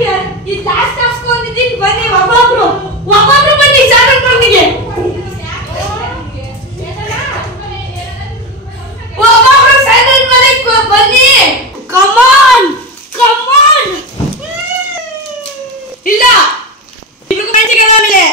ಈ ಲಾಸ್ಟ್ ಹಾಸ್ಕೊಂಡಿದ್ದೀನಿ ಬನ್ನಿ ಒಬ್ಬೊಬ್ರು ಬನ್ನಿ ಚಾನಲ್ ಬಂದಿಗೆ ಒಬ್ಬೊಬ್ರು ಸೈಲೆಂಟ್ ಮನೆಗೆ ಬನ್ನಿ ಕಮಾನ್ ಇಲ್ಲ ಇದು ಕಾಣಿಸಿಲ್ಲ ಆಮೇಲೆ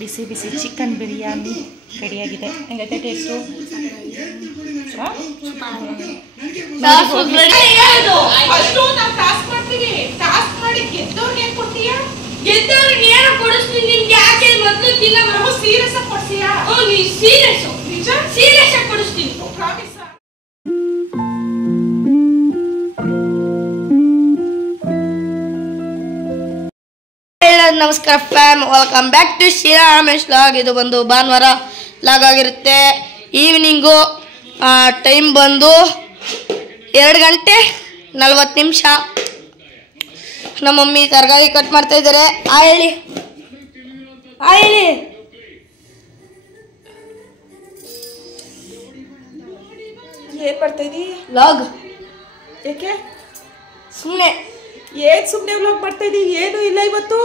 ಬಿಸಿ ಬಿಸಿ ಚಿಕನ್ ಬಿರಿಯಾನಿ ರೆಡಿಯಾಗಿದೆ. ಹೆಂಗೈತೆ ಟೇಸ್ಟು? ಗೆದ್ದವ್ರಿಗೆ ಏನು ಕೊಡಿಸ್ತೀನಿ ನಿಮ್ಗೆ ಯಾಕೆ ಮೊದಲು ದಿನ ಸೀರಿಯಸ್ ಆಗಿ ಕೊಡ್ತೀಯಾ? ಸೀರಿಯಸ್ ಆಗಿ ಕೊಡಿಸ್ತೀನಿ. ನಮಸ್ಕಾರ fam, welcome back to Sira Ramesh log. ಇದು ಬಂದು ಭಾನುವಾರ ಲಾಗ್ ಆಗಿರುತ್ತೆ. ಈವ್ನಿಂಗು ಟೈಮ್ ಬಂದು 2:40 ನಮ್ಮ ಮಮ್ಮಿ ತರಕಾರಿ ಕಟ್ ಮಾಡ್ತಾ ಇದ್ದಾರೆ. ಹೇಳಿ ಏನ್ ಮಾಡ್ತಾ ಇದೀ? ಲಾಗ್. ಯಾಕೆ ಸುಮ್ಮನೆ ಸುಮ್ಮನೆ ವ್ಲಾಗ್ ಮಾಡ್ತಾ ಇದೀ? ಏನು ಇಲ್ಲ ಇವತ್ತು.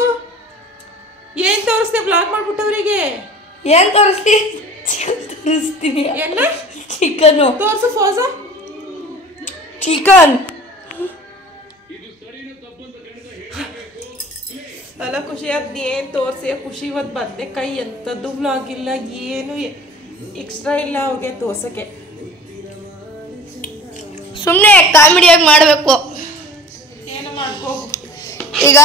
ಏನ್ ತೋರಿಸ್ದೆ ವ್ಲಾಗ್ ಮಾಡ್ಬಿಟ್ಟವ್ರಿಗೆ? ಏನ್ ತೋರಿಸ್ತೀನಿ? ಚಿಕನ್ ತೋರಿಸ್ತೀನಿ. ಎಲ್ಲ ಚಿಕನ್ ತೋರ್ಸು ಫೋಸ. ಚಿಕನ್ ಅಲ್ಲ ಖುಷಿ ಆದ್ ಏನ್ ತೋರ್ಸಿ ಖುಷಿ. ಇವತ್ತು ಬದನೆಕಾಯಿ ಎಂಥದ್ದು ವ್ಲಾಗ್ ಇಲ್ಲ, ಏನು ಎಕ್ಸ್ಟ್ರಾ ಇಲ್ಲ ಅವ್ರಿಗೆ ತೋರ್ಸಕ್ಕೆ. ಸುಮ್ಮನೆ ಕಾಮಿಡಿಯಾಗಿ ಮಾಡಬೇಕು. ಏನು ಮಾಡ್ಕೋ. ಈಗ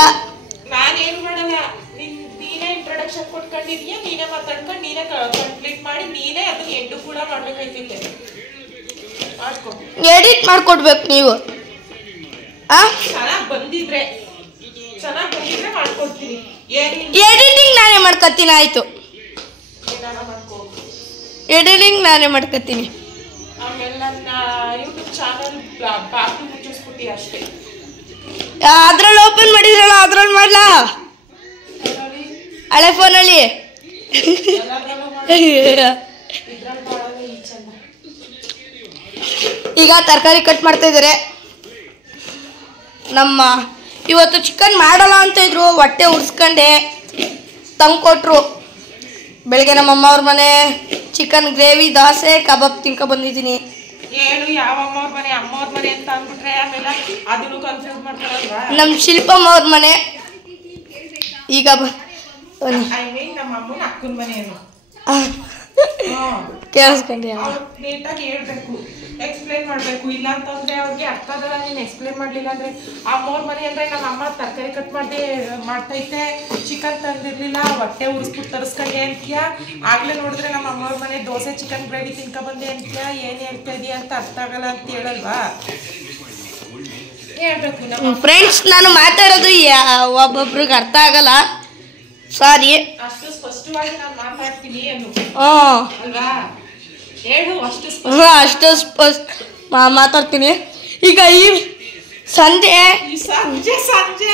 ನಾನೇನು ಮಾಡಲ್ಲ, ನೀನೇ ಇಂಟ್ರೊಡಕ್ಷನ್ ಕೊಟ್ಕೊಂಡಿದ್ಯಾ, ನೀನೇ ಮಾತಾಡ್ಕೊಂಡು ನೀನೇ ಕಂಪ್ಲೀಟ್ ಮಾಡಿ ನೀನೇ ಅದನ್ನ ಎಂಡು ಕೂಡ ಮಾಡ್ಬೇಕಾಯ್ತಿಲ್ಲ. ಮಾಡ್ಕೊ, ಎಡಿಟ್ ಮಾಡ್ಕೊಡ್ಬೇಕು ನೀವು. ಚೆನ್ನಾಗಿ ಬಂದಿದ್ರೆ ಮಾಡ್ಕೊಡ್ತೀನಿ. ಎಡಿಟಿಂಗ್ ನಾನೇ ಮಾಡ್ಕೊತೀನಿ. ಆಯ್ತು, ಏನಾರ ಮಾಡ್ಕೊ. ಎಡಿಟಿಂಗ್ ನಾನೇ ಮಾಡ್ಕೊತೀನಿ. ಆಮೇಲೆ ನನ್ನ ಯೂಟ್ಯೂಬ್ ಚಾನಲ್ ಬಾಕಿ ಮುಚ್ಚಿಸ್ಬಿಟ್ಟಿ ಅಷ್ಟೇ. ಅದ್ರಲ್ಲಿ ಓಪನ್ ಮಾಡಿದ್ರಲ್ಲ, ಅದ್ರಲ್ಲಿ ಮಾಡ್ಲಾ? ಹಳೆ ಫೋನಲ್ಲಿ. ಈಗ ತರಕಾರಿ ಕಟ್ ಮಾಡ್ತಾ ಇದ್ದಾರೆ. ನಮ್ಮ ಇವತ್ತು ಚಿಕನ್ ಮಾಡಲ್ಲ ಅಂತ ಇದ್ರು, ಹೊಟ್ಟೆ ಉರ್ಸ್ಕೊಂಡೆ ತಂದು ಕೊಟ್ರು. ಬೆಳಗ್ಗೆ ನಮ್ಮಮ್ಮ ಅವ್ರ ಮನೆ ಚಿಕನ್ ಗ್ರೇವಿ ದೋಸೆ ಕಬಾಬ್ ತಿನ್ಕೊ ಬಂದಿದ್ದೀನಿ. ಏನು ಯಾವ ಅಮ್ಮವ್ರ ಮನೆ ಅಮ್ಮವ್ರ ಮನೆ ಅಂತ ಅಂದ್ಬಿಟ್ರೆ ಆಮೇಲೆ ಅದನ್ನು ಕನ್ಫ್ಯೂಸ್ ಮಾಡ್ತಾರಲ್ವಾ? ನಮ್ಮ ಶಿಲ್ಪಮ್ಮ ಅವ್ರ ಮನೆ. ಈಗ ನಮ್ಮ ಅಮ್ಮನ ಅಕ್ಕನ ಮನೆ ಏನು ಕೇಳಿಸ್ಕೊಂಡೆ. ನೀಟಾಗಿ ಹೇಳ್ಬೇಕು, ಎಕ್ಸ್ಪ್ಲೇನ್ ಮಾಡ್ಬೇಕು. ಇಲ್ಲ ಅಂತಂದ್ರೆ ಅವ್ರಿಗೆ ಅರ್ಥ ಆಗಲ್ಲ. ನೀನು ಎಕ್ಸ್ಪ್ಲೇನ್ ಮಾಡ್ಲಿಲ್ಲ ಅಂದ್ರೆ ಅಮ್ಮವ್ರ ಮನೆ ಅಂದ್ರೆ ನಮ್ಮ ಅಮ್ಮ ತರಕಾರಿ ಕಟ್ ಮಾಡ್ತೈತೆ, ಚಿಕನ್ ತಂದಿರ್ಲಿಲ್ಲ, ಹೊಟ್ಟೆ ಉರಿಸ್ಬಿಟ್ಟು ತರಿಸ್ಕೊಂಡೆ ಅಂತೀಯ. ಆಗ್ಲೇ ನೋಡಿದ್ರೆ ನಮ್ಮ ಅಮ್ಮವ್ರ ಮನೆ ದೋಸೆ ಚಿಕನ್ ಗ್ರೇವಿ ತಿನ್ಕೊ ಬಂದೆ ಅಂತೀಯ. ಏನ್ ಹೇಳ್ತಾ ಇದೀಯ ಅಂತ ಅರ್ಥ ಆಗಲ್ಲ ಅಂತ ಹೇಳಲ್ವಾ? ಹೇಳ್ಬೇಕು. ನಮ್ಮ ಫ್ರೆಂಡ್ಸ್, ನಾನು ಮಾತಾಡೋದು ಒಬ್ಬೊಬ್ರಿಗೆ ಅರ್ಥ ಆಗಲ್ಲ, ಸಾರಿ. ಅಷ್ಟು ಸ್ಪಷ್ಟವಾಗಿ ನಾನು ಮಾತಾಡ್ತೀನಿ ಅಲ್ವಾ? ಹೇಳು, ಅಷ್ಟು ಮಾತಾಡ್ತೀನಿ. ಈಗ ಈ ಸಂಜೆ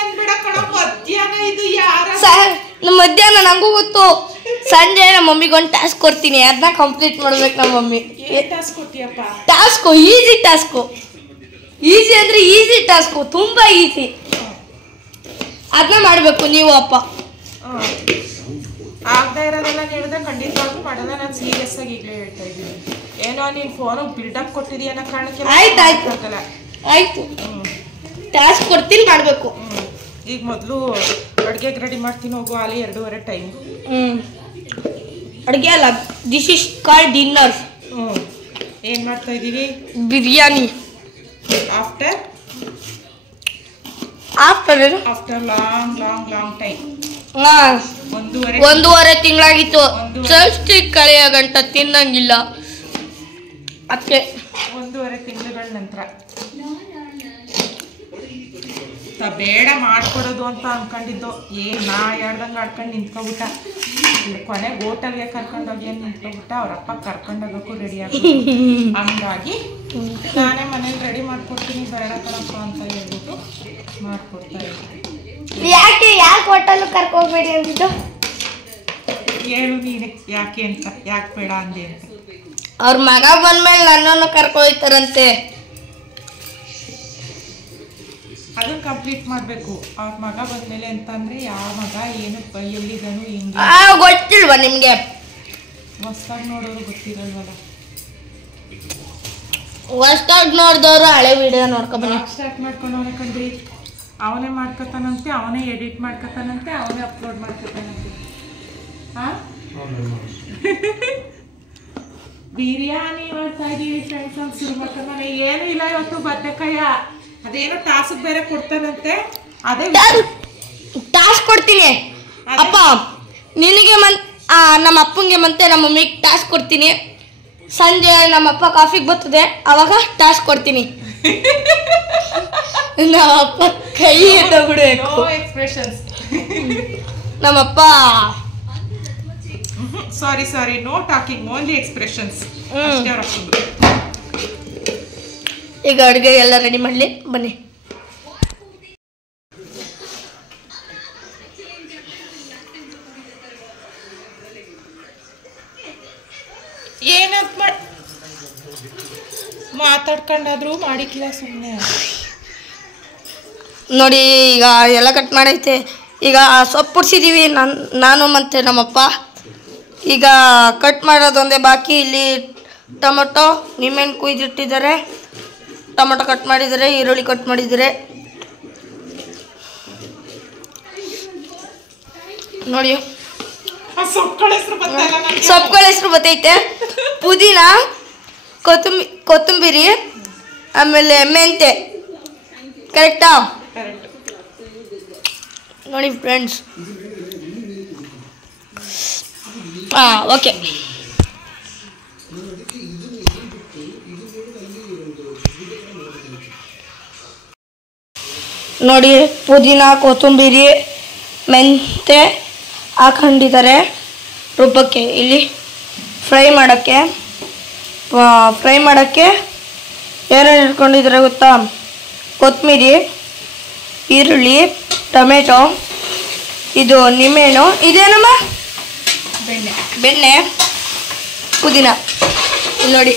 ಅಂದ್ಬಿಡ ಕಣ, ಮಧ್ಯಾಹ್ನ ಇದು ಯಾರ ಮಧ್ಯಾಹ್ನ ನಂಗೂ ಗೊತ್ತು. ಸಂಜೆ ನಮ್ಮ ಮಮ್ಮಿಗೆ ಒಂದು ಟಾಸ್ಕ್ ಕೊಡ್ತೀನಿ, ಅದನ್ನ ಕಂಪ್ಲೀಟ್ ಮಾಡ್ಬೇಕು. ನಮ್ಮ ಮಮ್ಮಿ ಟಾಸ್ಕ್ ಕೊಟ್ಟಿಯಪ್ಪ? Task easy task. ಈಸಿ ಅಂದ್ರೆ ಈಸಿ ಟಾಸ್ಕು, ತುಂಬಾ ಈಸಿ. ಅದನ್ನ ಮಾಡಬೇಕು ನೀವು. ಅಪ್ಪ ಆಗದೆ ಇರೋದೆಲ್ಲ ಹೇಳಿದ್ರೆ ಖಂಡಿತವಾಗ್ಲೂ ಮಾಡಲ್ಲ. ನಾನು ಸೀರಿಯಸ್ ಆಗಿ ಈಗಲೇ ಹೇಳ್ತಾ ಇದ್ದೀನಿ. ಏನೋ ನೀನು ಫೋನು ಬಿಲ್ಡಪ್ ಕೊಟ್ಟಿದ್ದೀಯ ಅನ್ನೋ ಕಾರಣಕ್ಕೆ ಆಯ್ತು ಟಾಸ್ಕ್ ಕೊಡ್ತೀನಿ, ಮಾಡಬೇಕು. ಈಗ ಮೊದಲು ಅಡುಗೆಗೆ ರೆಡಿ ಮಾಡ್ತೀನಿ, ಹೋಗು. ಅಲ್ಲಿ 2:30 ಟೈಮ್. ಅಡುಗೆ ಅಲ್ಲ, ದಿಸ್ ಇಸ್ ಕಾಲ್ಡ್ ಡಿನ್ನರ್. ಏನು ಮಾಡ್ತಾ ಇದ್ದೀವಿ? ಬಿರಿಯಾನಿ. After long time. 1.5 ತಿಂಗಳಾಗಿತ್ತು. ಜಾಸ್ತಿ ಕಳೆಯ ಗಂಟ ತಿನ್ನಂಗಿಲ್ಲ. ಅದಕ್ಕೆ 1.5 ತಿಂಗಳ ನಂತರ ಬೇಡ ಮಾಡ್ಕೊಡೋದು ಅಂತ ಅನ್ಕೊಂಡಿದ್ದು. ನಾ ಹೇಳ್ದಂಗೆ ಆಡ್ಕೊಂಡು ನಿಂತ್ಕೊಬಿಟ್ಟ. ಕೊನೆಗೆ ಹೋಟೆಲ್ಗೆ ಕರ್ಕೊಂಡೋಗಿ ಏನು ನಿಂತ್ಕೊಬಿಟ್ಟ. ಅವ್ರಪ್ಪ ಕರ್ಕೊಂಡೋಗಕ್ಕೂ ರೆಡಿ ಆಗಿ, ಹಂಗಾಗಿ ನಾನೇ ಮನೇಲಿ ರೆಡಿ ಮಾಡ್ಕೊಡ್ತೀನಿ ಬೇಡ ಕಣಪ್ಪ ಅಂತ ಹೇಳ್ಬಿಟ್ಟು ಮಾಡ್ಕೊಡ್ತಾರೆ. ಯಾಕೆ ಹೋಟೆಲ್ ಕರ್ಕೋಗ್ಬೇಡಿ ಅಂದಿದ್ದು? ಹೇಳು ನೀನೆ ಯಾಕೆ ಅಂತ, ಯಾಕೆ ಬೇಡ ಅಂದೆ ಅಂತ. ಅವ್ರ ಮಗ ಬಂದ್ಮೇಲೆ ನನ್ನನ್ನು ಕರ್ಕೊಯ್ತಾರಂತೆ. ಅದನ್ನ ಕಂಪ್ಲೀಟ್ ಮಾಡಬೇಕು. ಅವ್ರ ಮಗ ಬಂದ್ಮೇಲೆ ಅಂತಂದ್ರೆ ಯಾವ ಮಗ ಏನು ಎಲ್ಲಿದನು ಹಿಂಗೆ ಗೊತ್ತಿಲ್ವಾ ನಿಮ್ಗೆ? ಹೊಸ್ದಾಗಿ ನೋಡೋರು ಗೊತ್ತಿರಲ್ವಲ್ಲ. ಹೊಸ್ದಾಗಿ ನೋಡಿದವರು ಹಳೆ ವಿಡಿಯೋ ನೋಡ್ಕೊಬನ್ನಿ. ಸ್ಟಾರ್ಟ್ ಮಾಡ್ಕೊಂಡವನೇ ಕಂಡ್ರಿ. ಅವನೇ ಮಾಡ್ಕೊತಾನಂತೆ, ಅವನೇ ಎಡಿಟ್ ಮಾಡ್ಕೊತಾನಂತೆ, ಅವನೇ ಅಪ್ಲೋಡ್ ಮಾಡ್ಕೊತಾನಂತೆ. ಬಿರಿಯಾನಿ ಮಾಡ್ತಾ ಇದೀವಿ ಫ್ರೆಂಡ್ಸ್ ಅಂತ ಶುರು ಮಾಡ್ತಾನೆ. ಏನು ಇಲ್ಲ ಇವತ್ತು ಬದನೆಕಾಯ ಅದೇನೋ ಟಾಸ್ಕ್ ಬೇರೆ ಕೊಡ್ತಾನಂತೆ. ಅದೇ ಟಾಸ್ಕ್ ಕೊಡ್ತೀನಿ ಅಪ್ಪ ನಿನಗೆ ನಮ್ಮ ಅಪ್ಪಂಗೆ ಮತ್ತೆ ನಮ್ಮ ಮಮ್ಮಿಗೆ ಟಾಸ್ಕ್ ಕೊಡ್ತೀನಿ. ಸಂಜೆ ನಮ್ಮಪ್ಪ ಕಾಫಿಗೆ ಬರ್ತದೆ ಅವಾಗ ಟಾಸ್ಕ್ ಕೊಡ್ತೀನಿ. ನಮ್ಮಪ್ಪ ಕೈ ಬಿಡಬೇಕು. ಎಕ್ಸ್ಪ್ರೆಷನ್ಸ್. ನಮ್ಮಪ್ಪ sorry no talking, only expressions. ಈಗ ಅಡುಗೆ ಎಲ್ಲ ರೆಡಿ ಮಾಡಲಿ ಬನ್ನಿ. ಏನಂತ ಮಾತಾಡ್ಕೊಂಡಾದ್ರು ಮಾಡಿಕ್ಕಿಲ್ಲ ಸುಮ್ಮನೆ. ನೋಡಿ ಈಗ ಎಲ್ಲ ಕಟ್ ಮಾಡೈತೆ. ಈಗ ಸೊಪ್ಪು ಉಡ್ಸಿದ್ದೀವಿ ನಾನು ಮತ್ತು ನಮ್ಮಪ್ಪ. ಈಗ ಕಟ್ ಮಾಡೋದೊಂದೇ ಬಾಕಿ. ಇಲ್ಲಿ ಟೊಮೊಟೊ ನಿಂಬೆಹಣ್ಣು ಕುಯ್ದಿಟ್ಟಿದ್ದಾರೆ, ಟೊಮೊಟೊ ಕಟ್ ಮಾಡಿದ್ದಾರೆ, ಈರುಳ್ಳಿ ಕಟ್ ಮಾಡಿದ್ದಾರೆ. ನೋಡಿ ಸೊಪ್ಪುಗಳ ಹೆಸರು ಬತ್ತೈತೆ. ಪುದೀನ, ಕೊತ್ತಂಬರಿ, ಆಮೇಲೆ ಮೆಂತೆ. ಕರೆಕ್ಟಾ? ನೋಡಿ ಫ್ರೆಂಡ್ಸ್. ಓಕೆ. ನೋಡಿ ಪುದೀನ, ಕೊತ್ತಂಬರಿ, ಮೆಂತೆ ಹಾಕೊಂಡಿದ್ದಾರೆ ರುಬ್ಬಕ್ಕೆ. ಇಲ್ಲಿ ಫ್ರೈ ಮಾಡೋಕ್ಕೆ ಏನೇನು ಇಟ್ಕೊಂಡಿದ್ದಾರೆ ಗೊತ್ತಾ? ಕೊತ್ತಂಬರಿ, ಈರುಳ್ಳಿ, ಟೊಮೆಟೊ, ಇದು ನಿಂಬೆಹಣ್ಣು, ಇದೇನಮ್ಮ ಬೆಣ್ಣೆ, ಪುದೀನ. ಇಲ್ಲಿ ನೋಡಿ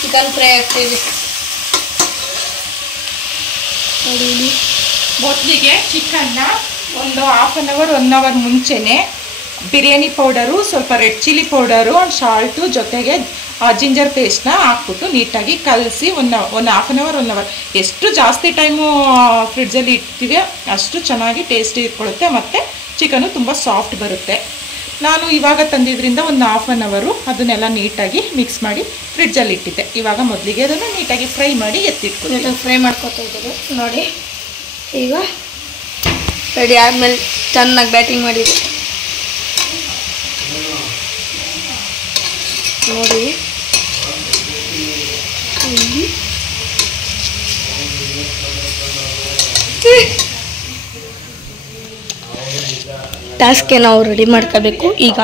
ಚಿಕನ್ ಫ್ರೈ ಆಗ್ತಾಯಿದೆ. ನೋಡಿ ಇಲ್ಲಿ ಮೊದಲಿಗೆ ಚಿಕನ್ನ ಒಂದು ಹಾಫ್ ಆನ್ ಅವರ್ 1 ಅವರ್ ಮುಂಚೆನೆ ಬಿರಿಯಾನಿ ಪೌಡರು, ಸ್ವಲ್ಪ ರೆಡ್ ಚಿಲ್ಲಿ ಪೌಡರು, ಸಾಲ್ಟು ಜೊತೆಗೆ ಜಿಂಜರ್ ಪೇಸ್ಟ್ನ ಹಾಕ್ಬಿಟ್ಟು ನೀಟಾಗಿ ಕಲಸಿ ಒಂದು ಹಾಫ್ ಆನ್ ಅವರ್ 1 ಅವರ್ ಎಷ್ಟು ಜಾಸ್ತಿ ಟೈಮು ಫ್ರಿಡ್ಜಲ್ಲಿ ಇಡ್ತೀವಿ ಅಷ್ಟು ಚೆನ್ನಾಗಿ ಟೇಸ್ಟಿ ಇಟ್ಕೊಳ್ಳುತ್ತೆ ಮತ್ತು ಚಿಕನು ತುಂಬ ಸಾಫ್ಟ್ ಬರುತ್ತೆ. ನಾನು ಇವಾಗ ತಂದಿದ್ದರಿಂದ ಒಂದು ಹಾಫ್ ಆನ್ ಅವರು ಅದನ್ನೆಲ್ಲ ನೀಟಾಗಿ ಮಿಕ್ಸ್ ಮಾಡಿ ಫ್ರಿಡ್ಜಲ್ಲಿ ಇಟ್ಟಿದ್ದೆ. ಇವಾಗ ಮೊದಲಿಗೆ ಅದನ್ನು ನೀಟಾಗಿ ಫ್ರೈ ಮಾಡಿ ಎತ್ತಿಟ್ಕೊಂಡು ಫ್ರೈ ಮಾಡ್ಕೊತಾ ಇದ್ದಾರೆ. ನೋಡಿ ಈಗ ರೆಡಿ ಆದಮೇಲೆ ಚೆನ್ನಾಗಿ ಬ್ಯಾಟಿಂಗ್ ಮಾಡಿದೆ. ನೋಡಿ ಟಾಸ್ಕ್ಗೆ ನಾವು ರೆಡಿ ಮಾಡ್ಕೋಬೇಕು. ಈಗ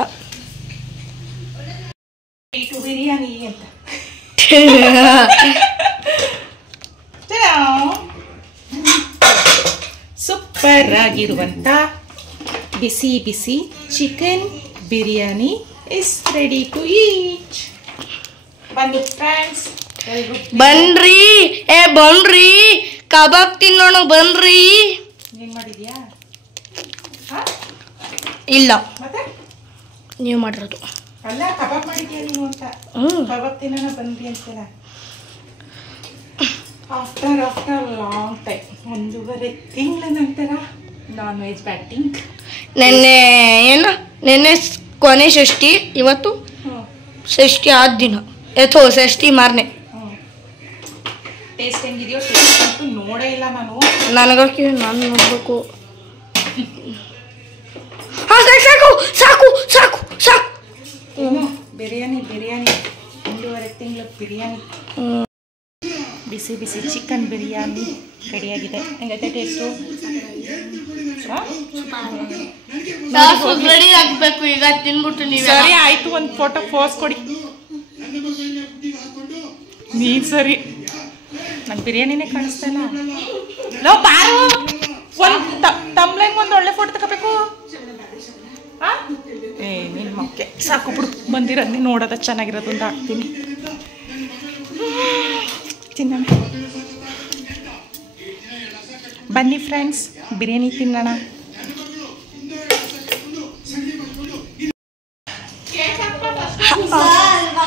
ಬಿರಿಯಾನಿ ಅಂತ ಸೂಪರ್ ಆಗಿರುವಂಥ ಬಿಸಿ ಬಿಸಿ chicken biryani is ready to eat. ಬನ್ನಿ ಫ್ರೆಂಡ್ಸ್, ಬನ್ರಿ ಬನ್ರಿ ಕಬಾಬ್ ತಿನ್ನೋಣ ಬನ್ರಿ. ಏನ್ ಮಾಡಿದ್ಯಾ? ಇಲ್ಲ ಮತ್ತೆ ನೀವು ಮಾಡಿರೋದು ಅಲ್ಲ, ಕಬಾಬ್ ಮಾಡಿದ್ಯಾ ನೀವು ಅಂತ. ಕಬಾಬ್ ತಿನ್ನೋಣ ಬನ್ರಿ ಅಂತೀರ. ಆಫ್ಟರ್ ಲಾಂಗ್ ಟೈಮ್, 1.5 ತಿಂಗಳ ನಂತರ ನಾನ್ ವೆಜ್ ಬ್ಯಾಟಿಂಗ್. ನೆನ್ನೆ ಕೊನೆ ಷಷ್ಠಿ, ಇವತ್ತು ಷಷ್ಠಿ ಆದ ದಿನ ಷಷ್ಠಿ ಮಾರನೆ. ಟೇಸ್ಟ್ ಹೆಂಗಿದೆಯೋ ಟೇಸ್ಟ್ ಅಂತೂ ನೋಡೇ ಇಲ್ಲ ನಾನು. ನನಗೆ ನಾನು ನೋಡ್ಬೇಕು. ಸಾಕು ಸಾಕು ಸಾಕು ಸಾಕು. ಬಿರಿಯಾನಿ 1.5 ತಿಂಗಳ ಬಿರಿಯಾನಿ, ಬಿಸಿ ಬಿಸಿ ಚಿಕನ್ ಬಿರಿಯಾನಿ ರೆಡಿಯಾಗಿದೆ. ಹೆಂಗೈತೆ ಟೇಸ್ಟು? ರೆಡಿ ಆಗಬೇಕು ಈಗ ತಿನ್ಬಿಟ್ಟು ನೀವು. ಸರಿ ಆಯ್ತು, ಒಂದು ಫೋಟೋ ಪೋಸ್ ಕೊಡಿ. ನೀನು ಸರಿ, ನಂಗೆ ಬಿರಿಯಾನಿನೇ ಕಾಣಿಸ್ತಾ ಇಲ್ಲ. ಲೋ ಬಾರು ಒಂದು ತಮ್ಲೈನ್ ಒಂದು ಒಳ್ಳೆ ಫೋಟೋ ತಗೋಬೇಕು. ನಿನ್ನ ಮಕ್ಕೆ ಸಾಕು ಬಿಡು, ಬಂದಿರೋದು ನೀನು ನೋಡೋದ ಚೆನ್ನಾಗಿರೋದು ಒಂದು ಹಾಕ್ತೀನಿ. ತಿನ್ನೋಣ ಬನ್ನಿ ಫ್ರೆಂಡ್ಸ್, ಬಿರಿಯಾನಿ ತಿನ್ನೋಣ.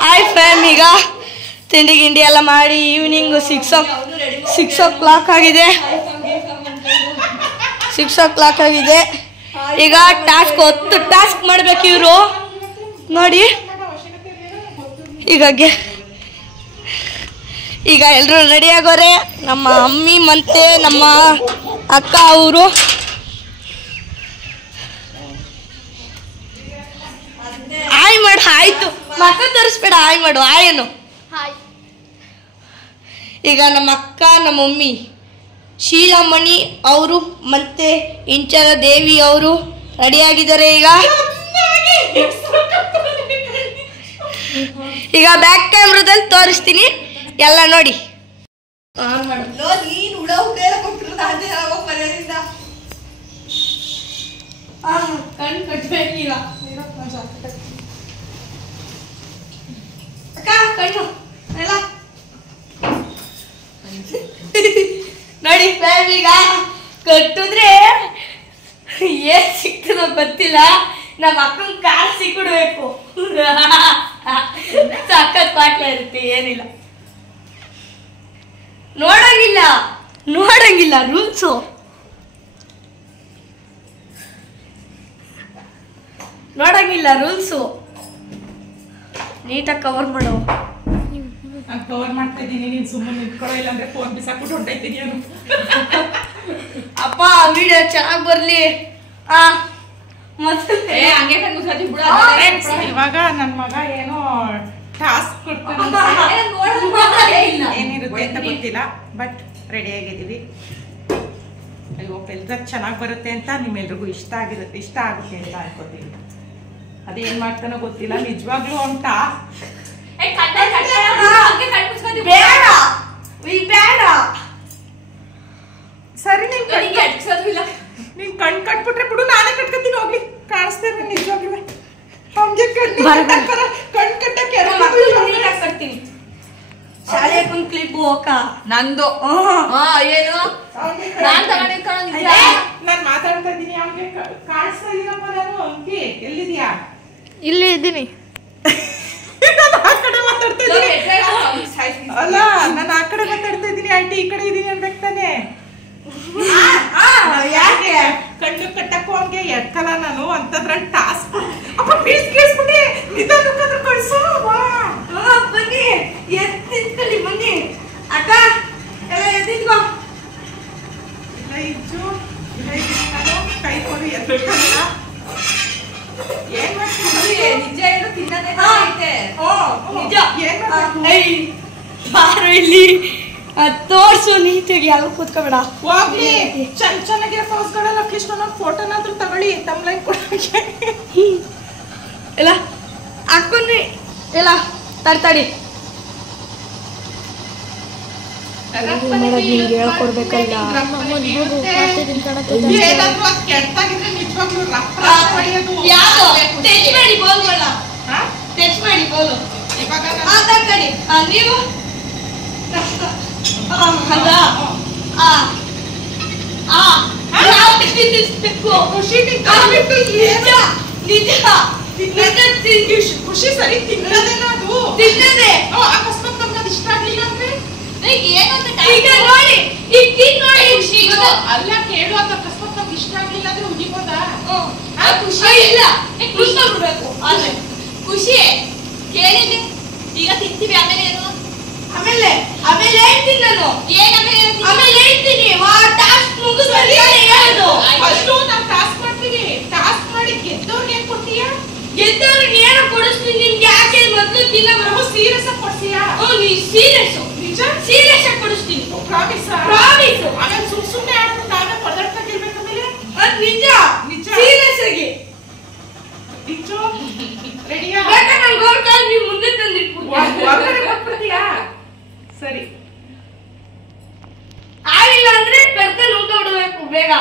ಹಾಯ್ ಫ್ರೆಂಡ್, ಈಗ ತಿಂಡಿ ಗಿಂಡಿ ಎಲ್ಲ ಮಾಡಿ ಈವ್ನಿಂಗ್ 6 o'clock ಆಗಿದೆ. 6 o'clock ಆಗಿದೆ. ಈಗ10 ಟಾಸ್ಕ್ ಮಾಡ್ಬೇಕು ಇವರು ನೋಡಿ. ಈಗ ಎಲ್ಲರೂ ರೆಡಿ ಆಗೋರೆ. ನಮ್ಮ ಅಮ್ಮಿ ಮತ್ತೆ ನಮ್ಮ ಅಕ್ಕ ಅವರು. ಆಯ್ ಮಾಡು, ಆಯ್ತು ಮಕ್ಕ ತೋರಿಸ್ಬೇಡ, ಆಯ್ ಮಾಡು. ಆಯನು ಈಗ ನಮ್ಮ ಅಕ್ಕ, ನಮ್ಮ ಮಮ್ಮಿ ಶೀಲಾಮಣಿ ಅವರು ಮತ್ತೆ ಇಂಚರ ದೇವಿ ಅವರು ರೆಡಿಯಾಗಿದ್ದಾರೆ. ಈಗ ಬ್ಯಾಕ್ ಕ್ಯಾಮ್ರಾದಲ್ಲಿ ತೋರಿಸ್ತೀನಿ ಎಲ್ಲ ನೋಡಿ. ಕಣ್ ಕಟ್ಬೇಕೀಗ ಅಕ್ಕ, ಕಣ್ಣು ಎಲ್ಲ ನೋಡಿ. ಈಗ ಕಟ್ಟಿದ್ರೆ ಏನ್ ಸಿಕ್ತದೋ ಗೊತ್ತಿಲ್ಲ. ನಮ್ಮ ಅಕ್ಕನ ಕಾರ್ ಸಿಕ್ಬಿಡ್ಬೇಕು. ಸಖತ್ ಪಾಟ್ಲ ಇರುತ್ತೆ, ಏನಿಲ್ಲ. ನೋಡಂಗಿಲ್ಲ ರೂಲ್ಸು. ನೀಟಾಗಿ ಕವರ್ ಮಾಡೋ. ನಾನು ಕವರ್ ಮಾಡ್ತಾ ಇದ್ದೀನಿ, ನೀನು ಸುಮ್ಮನೆ ನಿಂತ್ಕೊಳ್ಳೋ, ಇಲ್ಲಾಂದ್ರೆ ಫೋನ್ ಬಿಸಾಕ್ಬಿಟ್ಟು ಹೊಂಟೈತೀನಿ ನಾನು. ಅಪ್ಪ ವಿಡಿಯೋ ಚೆನ್ನಾಗಿ ಬರ್ಲಿ. ಇವಾಗ ನನ್ನ ಮಗ ಏನೋ ಟಾಸ್ಕ್ ಕೊಡ್ತಾನೆ, ಏನಿರುತ್ತೆ ಅಂತ ಗೊತ್ತಿಲ್ಲ, ಬಟ್ ರೆಡಿ ಆಗಿದ್ದೀವಿ. ಅಯ್ಯೋ ಎಲ್ರ ಚೆನ್ನಾಗಿ ಬರುತ್ತೆ ಅಂತ ನಿಮ್ಮೆಲ್ರಿಗೂ ಇಷ್ಟ ಆಗುತ್ತೆ ಅಂತ ಅನ್ಕೋತೀವಿ. ಅದೇನ್ ಮಾಡ್ತಾನೋ ಗೊತ್ತಿಲ್ಲ. ನಿಜವಾಗ್ಲೂ ಉಂಟ ಸರಿ. ನೀನ್ ಕಣ್ ಕಟ್ಬಿಟ್ರೆ ಬಿಡು, ನಾನೇ ಕಟ್ಕೊತೀನಿ. ಹೋಗ್ಲಿ, ಕಾಣಿಸ್ತೇನೆ ನಿಜವಾಗ್ಲೂ. ಹಂಗೆ ಕಣ್ ಕಟ್ಟಕ್ಕೆ ಕಟ್ತೀನಿ. ಶಾಲೆ ಕ್ಲಿಪ್ ನಂದು ಏನು ನಾನು ಮಾತಾಡ್ತಾ ಇದ್ದೀನಿ. ಅವ್ನಿಗೆ ಕಾಣಿಸ್ತಾ ಇದೀನಪ್ಪ ನಾನು. ಅಂಕಿ ಎಲ್ಲಿದ್ಯಾ? ಇಲ್ಲಿ ಇದ್ದೀನಿ. ಅಲ್ಲ, ನಾನು ಆ ಕಡೆ ಮಾತಾಡ್ತಾ ಇದ್ದೀನಿ, ಆಂಟಿ ಈ ಕಡೆ ಇದೀನಿ ಅನ್ಬೇಕು ತಾನೆ. ಯಾಕೆ ಕಣ್ಣು ಕಟ್ಟಕ್ಕೂ ಹಂಗೆ ಎಡ್ಕಲ್ಲ ನಾನು ಅಂತಂದ್ರಲ್ಲಿ ಟಾಸ್ಕ್. ಅಪ್ಪ ಕೇಳಿಸ್ಬಿಟ್ಟಿ, ನಿಧಾನಕ್ಕಾದ್ರೂ ಕಳ್ಸು. ಬನ್ನಿ, ಎತ್ತಿದ್ಕೊಳ್ಳಿ, ಬನ್ನಿ ಅಕ್ಕ, ಎಲ್ಲ ಎತ್ತಿದ್ಕೋ. ಕೈ ಕೊಡು, ಎತ್ತಿಲ್ಲ. ಏನ್ ಮಾಡ್ತೀನಿ? ನಿಜ ಹೇಳು, ತಿನ್ನೋದೇ ನಿಜ. ಬಾರು ಇಲ್ಲಿ ತೋರ್ಸು ನೀಟಾಗಿ. ಯಾವ ಕೂತ್ಕೋಬೇಡ. ಹೋಗ್ಲಿ, ಚೆನ್ನಾಗಿರೋ ಫೋಸ್ಗಳೆಲ್ಲ ಅಟ್ಲೀಸ್ಟ್ ಒಂದೊಂದು ಫೋಟೋನಾದ್ರೂ ತಗೊಳ್ಳಿ, ತಮ್ಲೈನ್ ಕೊಡೋಕೆ. ಎಲ್ಲ ಹಾಕೊಂಡ್ರಿ ಎಲ್ಲ ತರ್ತಾಡಿ. ಹೇಳ್ಕೊಡ್ಬೇಕಲ್ಲ. ನೀವು ಖುಷಿ ಸರಿ ತಿನ್ನೋದೇನೋ ಅದು. ತಿನ್ನದೆ ಅಕಸ್ಮಾತ್ ನಮ್ಗೆ ಇಷ್ಟ ಆಗ್ಲಿಲ್ಲ ಅಂದ್ರೆ ಅಲ್ಲ ಕೇಳು, ಅದು ಅಕಸ್ಮಾತ್ ನಮ್ಗೆ ಇಷ್ಟ ಆಗ್ಲಿಲ್ಲ ಅಂದ್ರೆ ಉಗಿಬೋದಾ? ಖುಷಿ ಇಲ್ಲ, ಬಿಡ್ಬೇಕು. ಆದ್ರೆ ಖುಷಿ ಕೇಳಿದ್ದೆ. ಈಗ ತಿಂತೀವಿ, ಆಮೇಲೆ ಏನು? ಆಮೇಲೆ ಹೇಳ್ತೀನಿ ನಾನು. ಆಮೇಲೆ ಹೇಳ್ತೀನಿ. ಟಾಸ್ಕ್ ಮುಗಿದ್ಮೇಲೆ ಹೇಳೋದು. ಅಷ್ಟು ನಾವು ಟಾಸ್ಕ್ ಮಾಡ್ತೀವಿ. ಟಾಸ್ಕ್ ಮಾಡಿ ಗೆದ್ದವ್ರಿಗೆ ಏನ್ ಕೊಡ್ತೀಯಾ? ಗೆದ್ದವ್ರಿಗೆ ಏನೋ ಕೊಡಿಸ್ತೀನಿ. ನಿಮ್ಗೆ ಯಾಕೆ ಮೊದಲು ತಿನ್ನೋ ಸೀರಿಯಸ್ ಆಗಿ ಕೊಡ್ತೀಯಾ? ನೀ ಸೀರಿಯಸ್ ನಿಜ ಸೀರಿಯಸ್ ಆಗಿ ಕೊಡಿಸ್ತೀನಿ. ಪ್ರಾಮಿಸ್? ಆಮೇಲೆ ಸುಮ್ಮನೆ ಆಡ್ಕೊಂಡು ನಾವೇ ಪದಾರ್ಥಕ್ಕಿರ್ಬೇಕು. ಆಮೇಲೆ ನಿಜ ಸೀರಿಯಸ್ ಆಗಿ ನಿಜ. ರೆಡಿಯಾ? ನೀವು ಮುಂದೆ ತಂದಿಟ್ಬಿಡ್ತೀಯಾ? ಸರಿ. ಆಗಿಲ್ಲ ಅಂದ್ರೆ ಕರ್ಕೊಂಡು ಉಂಟು ಬಿಡ್ಬೇಕು ಬೇಗ.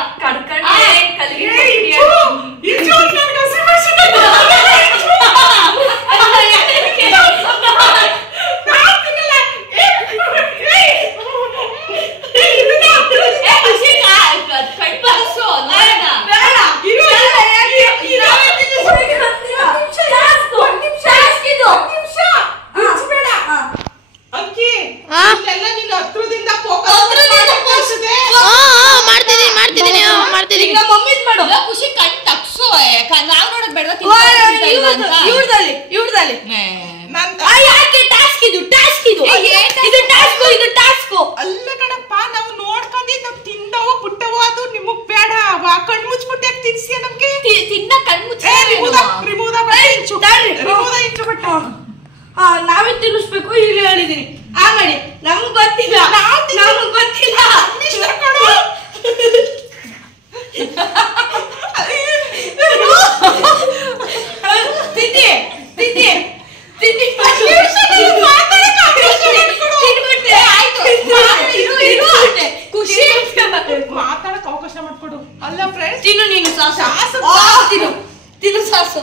ಹೇಳಿ ಯಾಕೆ ಟಾಸ್ಕ್ ಇದು ಟಾಸ್ಕ್ ಅಲ್ಲ ಕಣಪ್ಪ, ನಾವು ನೋಡ್ಕೊಂಡಿದ್ ನಾವ್ ತಿಂದವೋ ಪುಟ್ಟವೋ ಅದು ನಿಮಗ್ ಬೇಡ. ಕಣ್ ಮುಚ್ಬಿಟ್ಟು ಯಾಕೆ ತಿನ್ಸಿಯ ನಮ್ಗೆ? ತಿನ್ನ ಕಣ್ ಮುಚ್ಚ ನಾವೇ ತಿನ್ನಿಸ್ಬೇಕು. ಈಗ ಹೇಳಿದೀನಿ ಆ ಮಾಡಿ. ನಮ್ಗ್ ಗೊತ್ತಿಲ್ಲ. ಮಾತಾಡಕ್ ಅವಕಾಶ ಮಾಡ್ಕೊಡು. ಅಲ್ಲ ಫ್ರೆಂಡ್ಸ್, ತಿನ್ನು ನೀನು ಸಾಸು ತಿನ್ನು ಸಾಸು.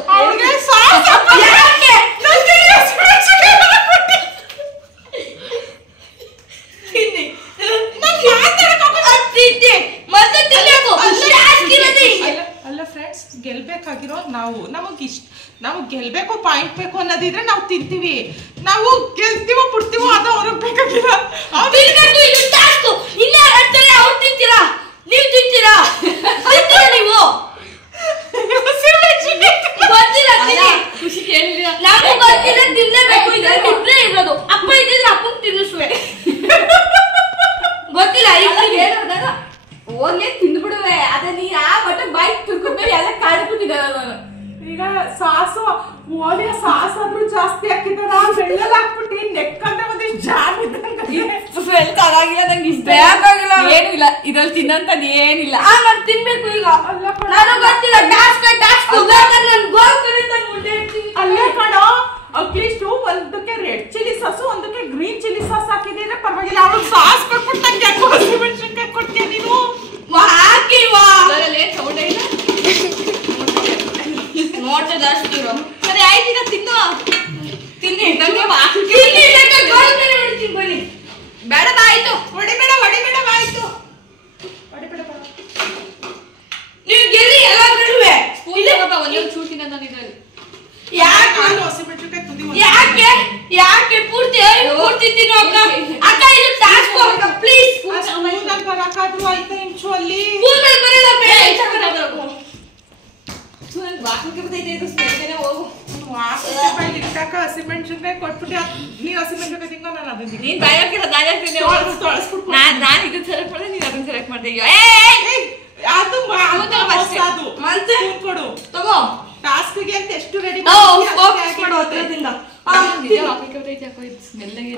ಅಲ್ಲ ಫ್ರೆಂಡ್ಸ್, ಗೆಲ್ಬೇಕಾಗಿರೋ ನಾವು. ನಮಗ್ ಗೆಲ್ಬೇಕು, ಪಾಯಿಂಟ್ ಬೇಕು ಅನ್ನೋದಿದ್ರೆ ನಾವು ತಿಂತೀವಿ. ನಾವು ಗೆಲ್ತೀವೋ ಬಿಡ್ತೀವೋ ಅದು ಅವ್ರಿಗೆ ಬೇಕಾಗಿಲ್ಲ. ಅವ್ರು ತಿಂತೀರಾ, ನೀವು ತಿಂತೀರಾ ನೀವು ಖುಷಿ ಕೇಳಿಲ್ಲ. ನಾವು ಗೊತ್ತಿಲ್ಲ, ತಿನ್ನಲೇಬೇಕು. ಇದ್ರೆ ಇರೋದು ಅಪ್ಪ ಇದ್ದಿದ್ರೆ ಅಪ್ಪಂಗೆ ತಿನ್ನಿಸುವೆ. ಗೊತ್ತಿಲ್ಲ ಹೇಳಿದಾಗ ಹೋಗ್ಲೇ ತಿಂದ್ಬಿಡುವೆ. ಅದ ನೀ ಆ ಬಟ್ಟ ಬಾಯಿ ತುರ್ಕೊಂಡ್ಮೇಲೆ ಎಲ್ಲ ಕಾಡ್ಬಿಟ್ಟಿದ್ದಾರೆ ನಾನು. ಈಗ ಸಾಸು ಓಲಿಯ ಸಾಸಾದ್ರೂ ಜಾಸ್ತಿ ಹಾಕಿದಾರ. ಬೆಳ್ಳಲ್ ಹಾಕ್ಬಿಟ್ಟು ನೆಕ್ಕಂದ್ರೆ ಒಂದಿಷ್ಟು ಜಾಮ್ ಇದ್ದಂಗೆ ಆಗಿಲ್ಲ. ನಂಗೆ ಇಷ್ಟ ಏನು ಇಲ್ಲ ಇದ್ರಲ್ಲಿ ತಿನ್ನಂತದ್ ಏನಿಲ್ಲ. ನಾನು ತಿನ್ಬೇಕು ಈಗ. ನಾನು ಗೊತ್ತಿಲ್ಲ. ಅಲ್ಲೇ ಕಣೋ, ಅಟ್ಲೀಸ್ಟ್ ಒಂದಕ್ಕೆ ರೆಡ್ ಚಿಲ್ಲಿ ಸಾಸು, ಒಂದಕ್ಕೆ ಗ್ರೀನ್ ಚಿಲ್ಲಿ ಸಾಸ್ ಹಾಕಿದ್ರೆ ಪರವಾಗಿಲ್ಲ. ಅವ್ರಿಗೆ ಸಾಸ್ ಕೊಟ್ಬಿಟ್ಟು ನಂಗೆ ಯಾಕೋ ಹಸಿಮೆಣಸಿನ್ಕಾಯಿ ಕೊಡ್ತೀಯ ನೀನು? ಹಾಕಿಲ್ವಾ ಸೌಂಡ್ ಇಲ್ಲ ನೋಡ್ತಾ ಜಾಸ್ತಿ ಇರೋ. ಸರಿ ಆಯ್ತು, ಈಗ ತಿನ್ನು. ತಿನ್ನಿ ಬನ್ನಿ. ಬೇಡ ಬಾ, ಆಯ್ತು. ಹೊಡಿಬೇಡ ಆಯ್ತು. ನೀವು ಗೆಲ್ಲಿ ಎಲ್ಲ ಬಿಡುವೆ. ಒಂದೊಂದು ಚೂರು ತಿನ್ನ ನಾನು ಇದ್ರಲ್ಲಿ. ಯಾಕೆ ಪೂರ್ತಿ ತಿನ್ನು ಅಕ್ಕ. ಅಕ್ಕ ಇದು ಟಾಸ್ಕ್ ಅಕ್ಕ, ಪ್ಲೀಸ್. ಬರಕಾದ್ರು ಆಯ್ತಾ ಇಂಚು ಅಲ್ಲಿ ಹಸಿಮೆಣಸಿನ್ಕಾಯಿ ಕೊಟ್ಬಿಟ್ಟು ನೀವ್ ಹಸಿಮೆಣಸಿನ್ಕಾಯಿ ತಿಂಗೋ, ನಾನು ಅದನ್ನ ನೀನ್ ನಾನು ಇದನ್ನ ಸೆಲೆಕ್ಟ್ ಮಾಡಿದೆ, ನೀನ್ ಅದನ್ನ ಸೆಲೆಕ್ಟ್ ಮಾಡಿದೆ. ಅದು ಕೊಡು ತಗೋ. ಟಾಸ್ಕ್ಗೆ ಅಂತ ಎಷ್ಟು ರೆಡಿ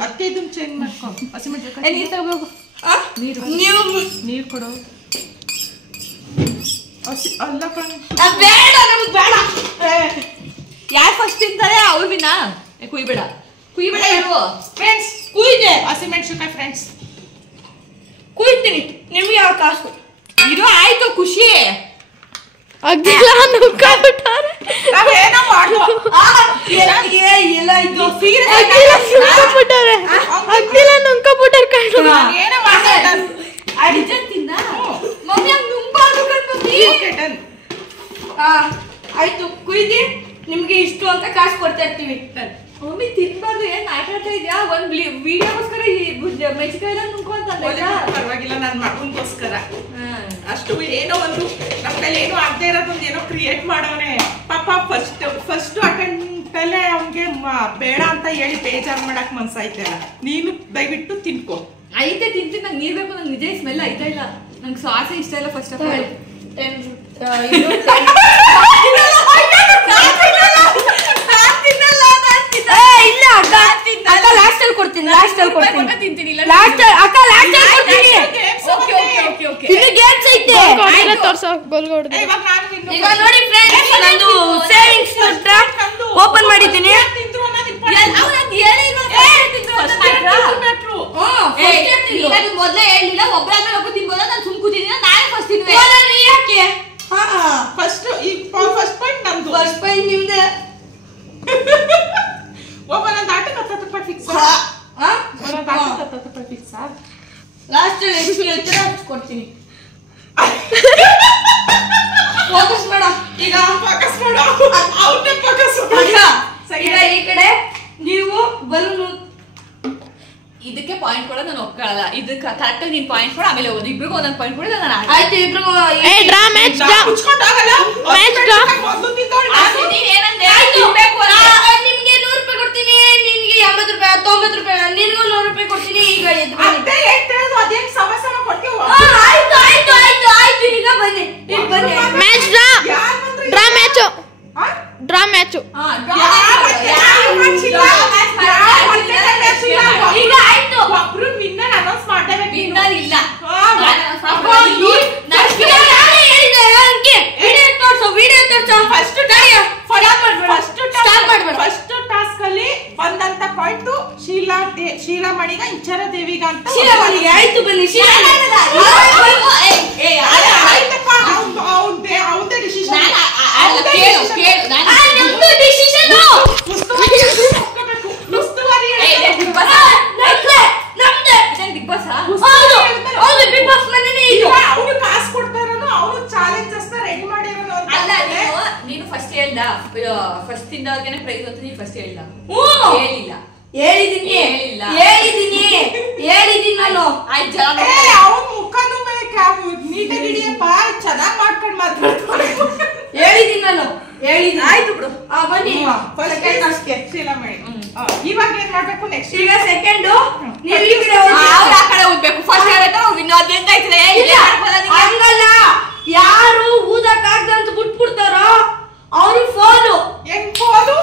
ಅತ್ತೆ ಇದನ್ನ ಚೇಂಜ್ ಮಾಡ್ಕೊ. ಹಸಿಮೆಣಸಿನ್ಕಾಯಿ ನೀರ್ ತಗೋಬೇಕು. ನೀರು ಕೊಡು. ಅಲ್ಲ ಕಣ್, ಬೇಡ, ನಮ್ಗೆ ಬೇಡ. ಯಾರು ಫಸ್ಟ್ ತಿಂತಾರೆ ಅವ್ರು ಬಿನ್ನ. ಕುಯ್ಬೇಡ ಇರು ಫ್ರೆಂಡ್ಸ್. ಕುಯ್ದೆ ಹಸಿಮೆಣಸಿನ್ಕಾಯಿ ಫ್ರೆಂಡ್ಸ್ ಕುಯ್ತೀನಿ. ನಿಮ್ಗೆ ಯಾವ ಕಾಸು ಇರು? ಆಯ್ತು, ಖುಷಿ ನಾವೇನೋ ಮಾಡುವ. ಇಲ್ಲ ಇದು ಏನೋ ಮಾಡೋಣ. ತಿನ್ನ ಮಮ್ಮಿ ಹಂಗ್ ನುಂಗ್ಬಾರ್ದು ಕಣ್ಮಮ್ಮಿ. ಆಯ್ತು, ಕುಯ್ದಿ. ನಿಮ್ಗೆ ಇಷ್ಟು ಅಂತ ಕಾಸು ಕೊಡ್ತಾ ಇರ್ತೀವಿ. ಮಮ್ಮಿ ತಿನ್ಬಾರ್ದು. ಏನ್ ಆಟಾಡ್ತಾ ಇದ್ಯಾ? ಒಂದ್ ವಿಡಿಯೋಗೋಸ್ಕರ ಈ ಮೆಣಸಿನಕಾಯಿ ಎಲ್ಲ ನುಂಗ್ಕೊಂತಂದ್ರೆ ಪರವಾಗಿಲ್ಲ, ನನ್ನ ಮಗನ್ಗೋಸ್ಕರ ಅಷ್ಟು ಏನೋ ಒಂದು ನಮ್ಮ ಕೈಲಿ ಏನೋ ಆಗದೆ ಇರೋದೊಂದು ಏನೋ ಕ್ರಿಯೇಟ್ ಮಾಡೋನೆ. ಪಾಪ ಫಸ್ಟ್ ಅಟೆಂಪ್ಟ್ ಅಲ್ಲೇ ಅವ್ನಿಗೆ ಬೇಡ ಅಂತ ಹೇಳಿ ಬೇಜಾರು ಮಾಡಕ್ ಮನ್ಸಾಯ್ತಲ್ಲ. ನೀನು ದಯವಿಟ್ಟು ತಿನ್ಕೋ. ಐತೆ ತಿಂತೀನಿ. ನಂಗೆ ನೀರ್ ಬೇಕು. ನಂಗೆ ನಿಜ ಸ್ಮೆಲ್ ಆಯ್ತಾ ಇಲ್ಲ. ನಂಗೆ ಸಾಸೆ ಇಷ್ಟ ಇಲ್ಲ. ಫಸ್ಟ್ ಆಫ್ ಆಲ್ ಇಲ್ಲ ಅಕ್ಕ, ಲಾಸ್ಟ್ ಅಲ್ಲಿ ಕೊಡ್ತೀನಿ. ತಿಂತೀನಿ. ಇನ್ನು ಗೇಮ್ಸ್ ಐತೆ. ಈಗ ನೋಡಿ ಫ್ರೆಂಡ್ಸ್, ನಂದು ಸೇವಿಂಗ್ಸ್ ಓಪನ್ ಮಾಡಿದ್ದೀನಿ. ಮೊದ್ಲೇ ಹೇಳಿಲ್ಲ. ಒಬ್ಬರಾದ್ಮೇಲೆ ಒಬ್ಬ ತಿನ್ಬೋದ? ನಾನು ಸುಮ್ ಕೂತಿದ್ದೀನಿ. ನಾನೇ ಫಸ್ಟ್ ತಿನ್ನುವೆ. ಯಾಕೆ? ಫಸ್ಟ್ ಪಾಯಿಂಟ್ ನಮ್ದು. ಫಸ್ಟ್ ಪಾಯಿಂಟ್ ನಿಮ್ದೆ. ಒಂದೊಂದು ಆಟಕ್ಕೆ 10 ರೂಪಾಯಿ ಫಿಕ್ಸ್. ಫಿಕ್ಸ್. ಲಾಸ್ಟ್ ಕೊಡ್ತೀನಿ. ಫೋಕಸ್ ಮಾಡ. ಈಗ ಈ ಕಡೆ ನೀವು ಬಲೂನು. ಇದಕ್ಕೆ ಪಾಯಿಂಟ್ ಕೂಡ ನಾನು ಒಪ್ಕೊಳ್ಳಲ್ಲ. ಇದಕ್ಕೆ ಕರೆಕ್ಟ್ ಆಗಿ ನೀನ್ ಪಾಯಿಂಟ್ ಕೊಡ, ಆಮೇಲೆ ಇಬ್ರಿಗೂ ಒಂದೊಂದು ಪಾಯಿಂಟ್ ಕೊಡ. ನಾನು ಆಯ್ತು, ಇಬ್ರಿಗೂ ನೀನ್ ಏನಂದೆ? ನಿಮ್ಗೆ 100 ಫಸ್ಟ್ ಹೇಳ್ದ ಫಸ್ಟ್ ತಿಂದವ್ರಿಗೆನೆ ಪ್ರೈಸ್ ಅಂತ ನೀನು ಫಸ್ಟ್ ಹೇಳ್ದ ಹೇಳಿಲ್ಲ ಹೇಳಿದೀನಿ ನಾನು. ಆಯ್ತು ಜನ ಅವನ ಮುಖನೂ ನೀಟಾಗಿ ಹಿಡಿಯಪ್ಪ ಚೆನ್ನಾಗಿ ಮಾಡ್ಕೊಂಡು ಮಾತಾಡ್ತಾರೆ. ಹೇಳಿದೀನಿ ನಾನು ಹೇಳಿದೀನಿ. ಆಯ್ತು ಬಿಡು ಬನ್ನಿ ಶೀಲಾ ಮಾಡಿ. ಇವಾಗ ಏನ್ ಮಾಡ್ಬೇಕು ನೆಕ್ಸ್ಟ್? ಈಗ ಸೆಕೆಂಡ್ ನೀವು ಈ ಕಡೆ ಅವ್ರು ಆ ಕಡೆ ಹೋಗ್ಬೇಕು. ಫಸ್ಟ್ ಹೇಳ್ತಾರೆ ಅವ್ರು ಇನ್ನೂ ಅದೆಂತ ಆಯ್ತದೆ ಹಂಗಲ್ಲ, ಯಾರು ಊದಕ್ಕಾಗ್ದಂತ ಬಿಟ್ಬಿಡ್ತಾರೋ ಅವ್ರು ಫೋನು. ಹೆಂಗ್ ಫೋನು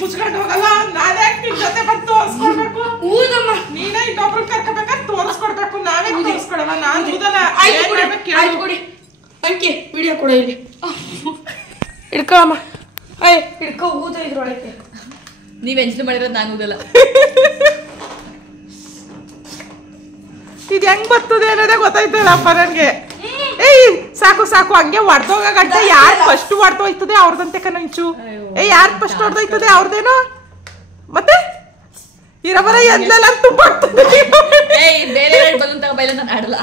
ಮುಚ್ಕೊಂಡು ಹೋಗಲ್ಲ. ನಾನೇ ನಿನ್ ಜೊತೆ ಬಂದು ತೋರ್ಸ್ಕೊಡ್ಬೇಕು. ಊದಮ್ಮ ನೀನೇ ಇನ್ನೊಬ್ರು ಕರ್ಕೋಬೇಕಾದ್ರೆ ತೋರ್ಸ್ಕೊಡ್ಬೇಕು. ನಾವೇ ತೋರ್ಸ್ಕೊಡವ. ನಾನು ಊದಲ್ಲ. ಕೊಡಿ ಅಂಕಿ ವಿಡಿಯೋ ಕೊಡ ಇಲ್ಲಿ ಹಿಡ್ಕೊಳಮ್ಮ. ಹಿಡ್ಕೊ ಊದ ಇದ್ರೊಳಗೆ. ನೀವ್ ಎಂಜಲು ಮಾಡಿರೋದು ನಾನು ಊದಲ್ಲ. ಇದು ಹೆಂಗ್ ಬರ್ತದೆ ಅನ್ನೋದೇ ಗೊತ್ತಾಯ್ತಲ್ಲಪ್ಪ ನನ್ಗೆ. ಏಯ್ ಸಾಕು ಸಾಕು, ಹಂಗೆ ಹೊಡ್ದೋಗ ಗಂಟ ಯಾರು ಫಸ್ಟ್ ಹೊಡ್ದೋಯ್ತದೆ ಅವ್ರದಂತೆ ಕಣಂಚು. ಯಾರು ಫಸ್ಟ್ ಹೊಡ್ದೋಯ್ತದೆ ಅವ್ರದೇನೋ. ಮತ್ತೆ ಇರಬರ ಎದ್ಲೆಲ್ಲ ತುಂಬ ಬೇರೆ ಬಲೂನ್ ತಗೋ ಬೈಲ ನಾನು ಆಡಲ್ಲ.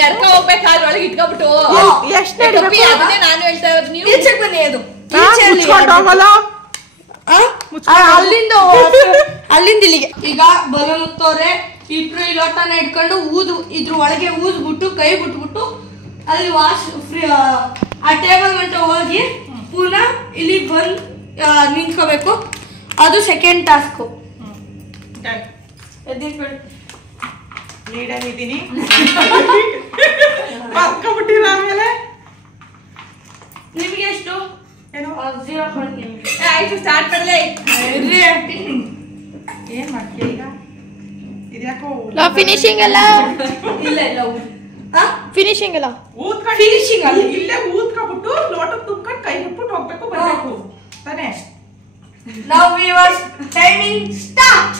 ನಡ್ಕ ಹೋಗ್ಬೇಕಾದ್ರೆ ಒಳಗೆ ಇಟ್ಕೊಬಿಟ್ಟು ಅದನ್ನೇ ನಾನು ಹೇಳ್ತಾ ಇರೋದು. ನೀವು ಈಚೆಗೆ ಬನ್ನಿ. ಅದು ಅಲ್ಲಿಂದ ಇಲ್ಲಿಗೆ. ಈಗ ಬಲೂನ್ ಉತ್ತವ್ರೆ ಇಬ್ರು ಈ ಲೋಟನ ಇಟ್ಕೊಂಡು ಇದ್ರ ಒಳಗೆ ಊದ್ಬಿಟ್ಟು ಕೈ ಬಿಟ್ಬಿಟ್ಟು ಅಲ್ಲಿ ವಾಶ್ ಫ್ರೀ ಆ ಟೇಬಲ್ ಗಂಟ ಹೋಗಿ ಪುನಃ ಇಲ್ಲಿ ಬಂದು ನಿಂತ್ಕೋಬೇಕು. ಅದು ಸೆಕೆಂಡ್ ಟಾಸ್ಕು. ನೀಡನಿದ್ದೀನಿ ಬರ್ಕೊಬಿಟ್ಟಿಲ್ಲ. ಆಮೇಲೆ ನಿಮಗೆ ಎಷ್ಟು? ಏನು 0.9. ಆಯ್ತು ಸ್ಟಾರ್ಟ್ ಮಾಡಲೇ. ಏನ್ ಮಾಡ್ತೀಯ ಈಗ? ಇದ್ಯಾಕೋ ಫಿನಿಶಿಂಗ್ ಅಲ್ಲ. ಇಲ್ಲ ಫಿನಿಶಿಂಗ್ ಅಲ್ಲ, ಊದ್ಕೊಂಡು ಫಿನಿಶಿಂಗ್ ಅಲ್ಲಿ ಇಲ್ಲೇ ಊದ್ಕೊಬಿಟ್ಟು ಲೋಟಕ್ಕೆ ತುಂಬ್ಕೊಂಡು ಕೈ ಬಿಟ್ಬಿಟ್ಟು ಹೋಗ್ಬೇಕು ಬರ್ಬೇಕು ತಾನೇ. Now viewers, timing start.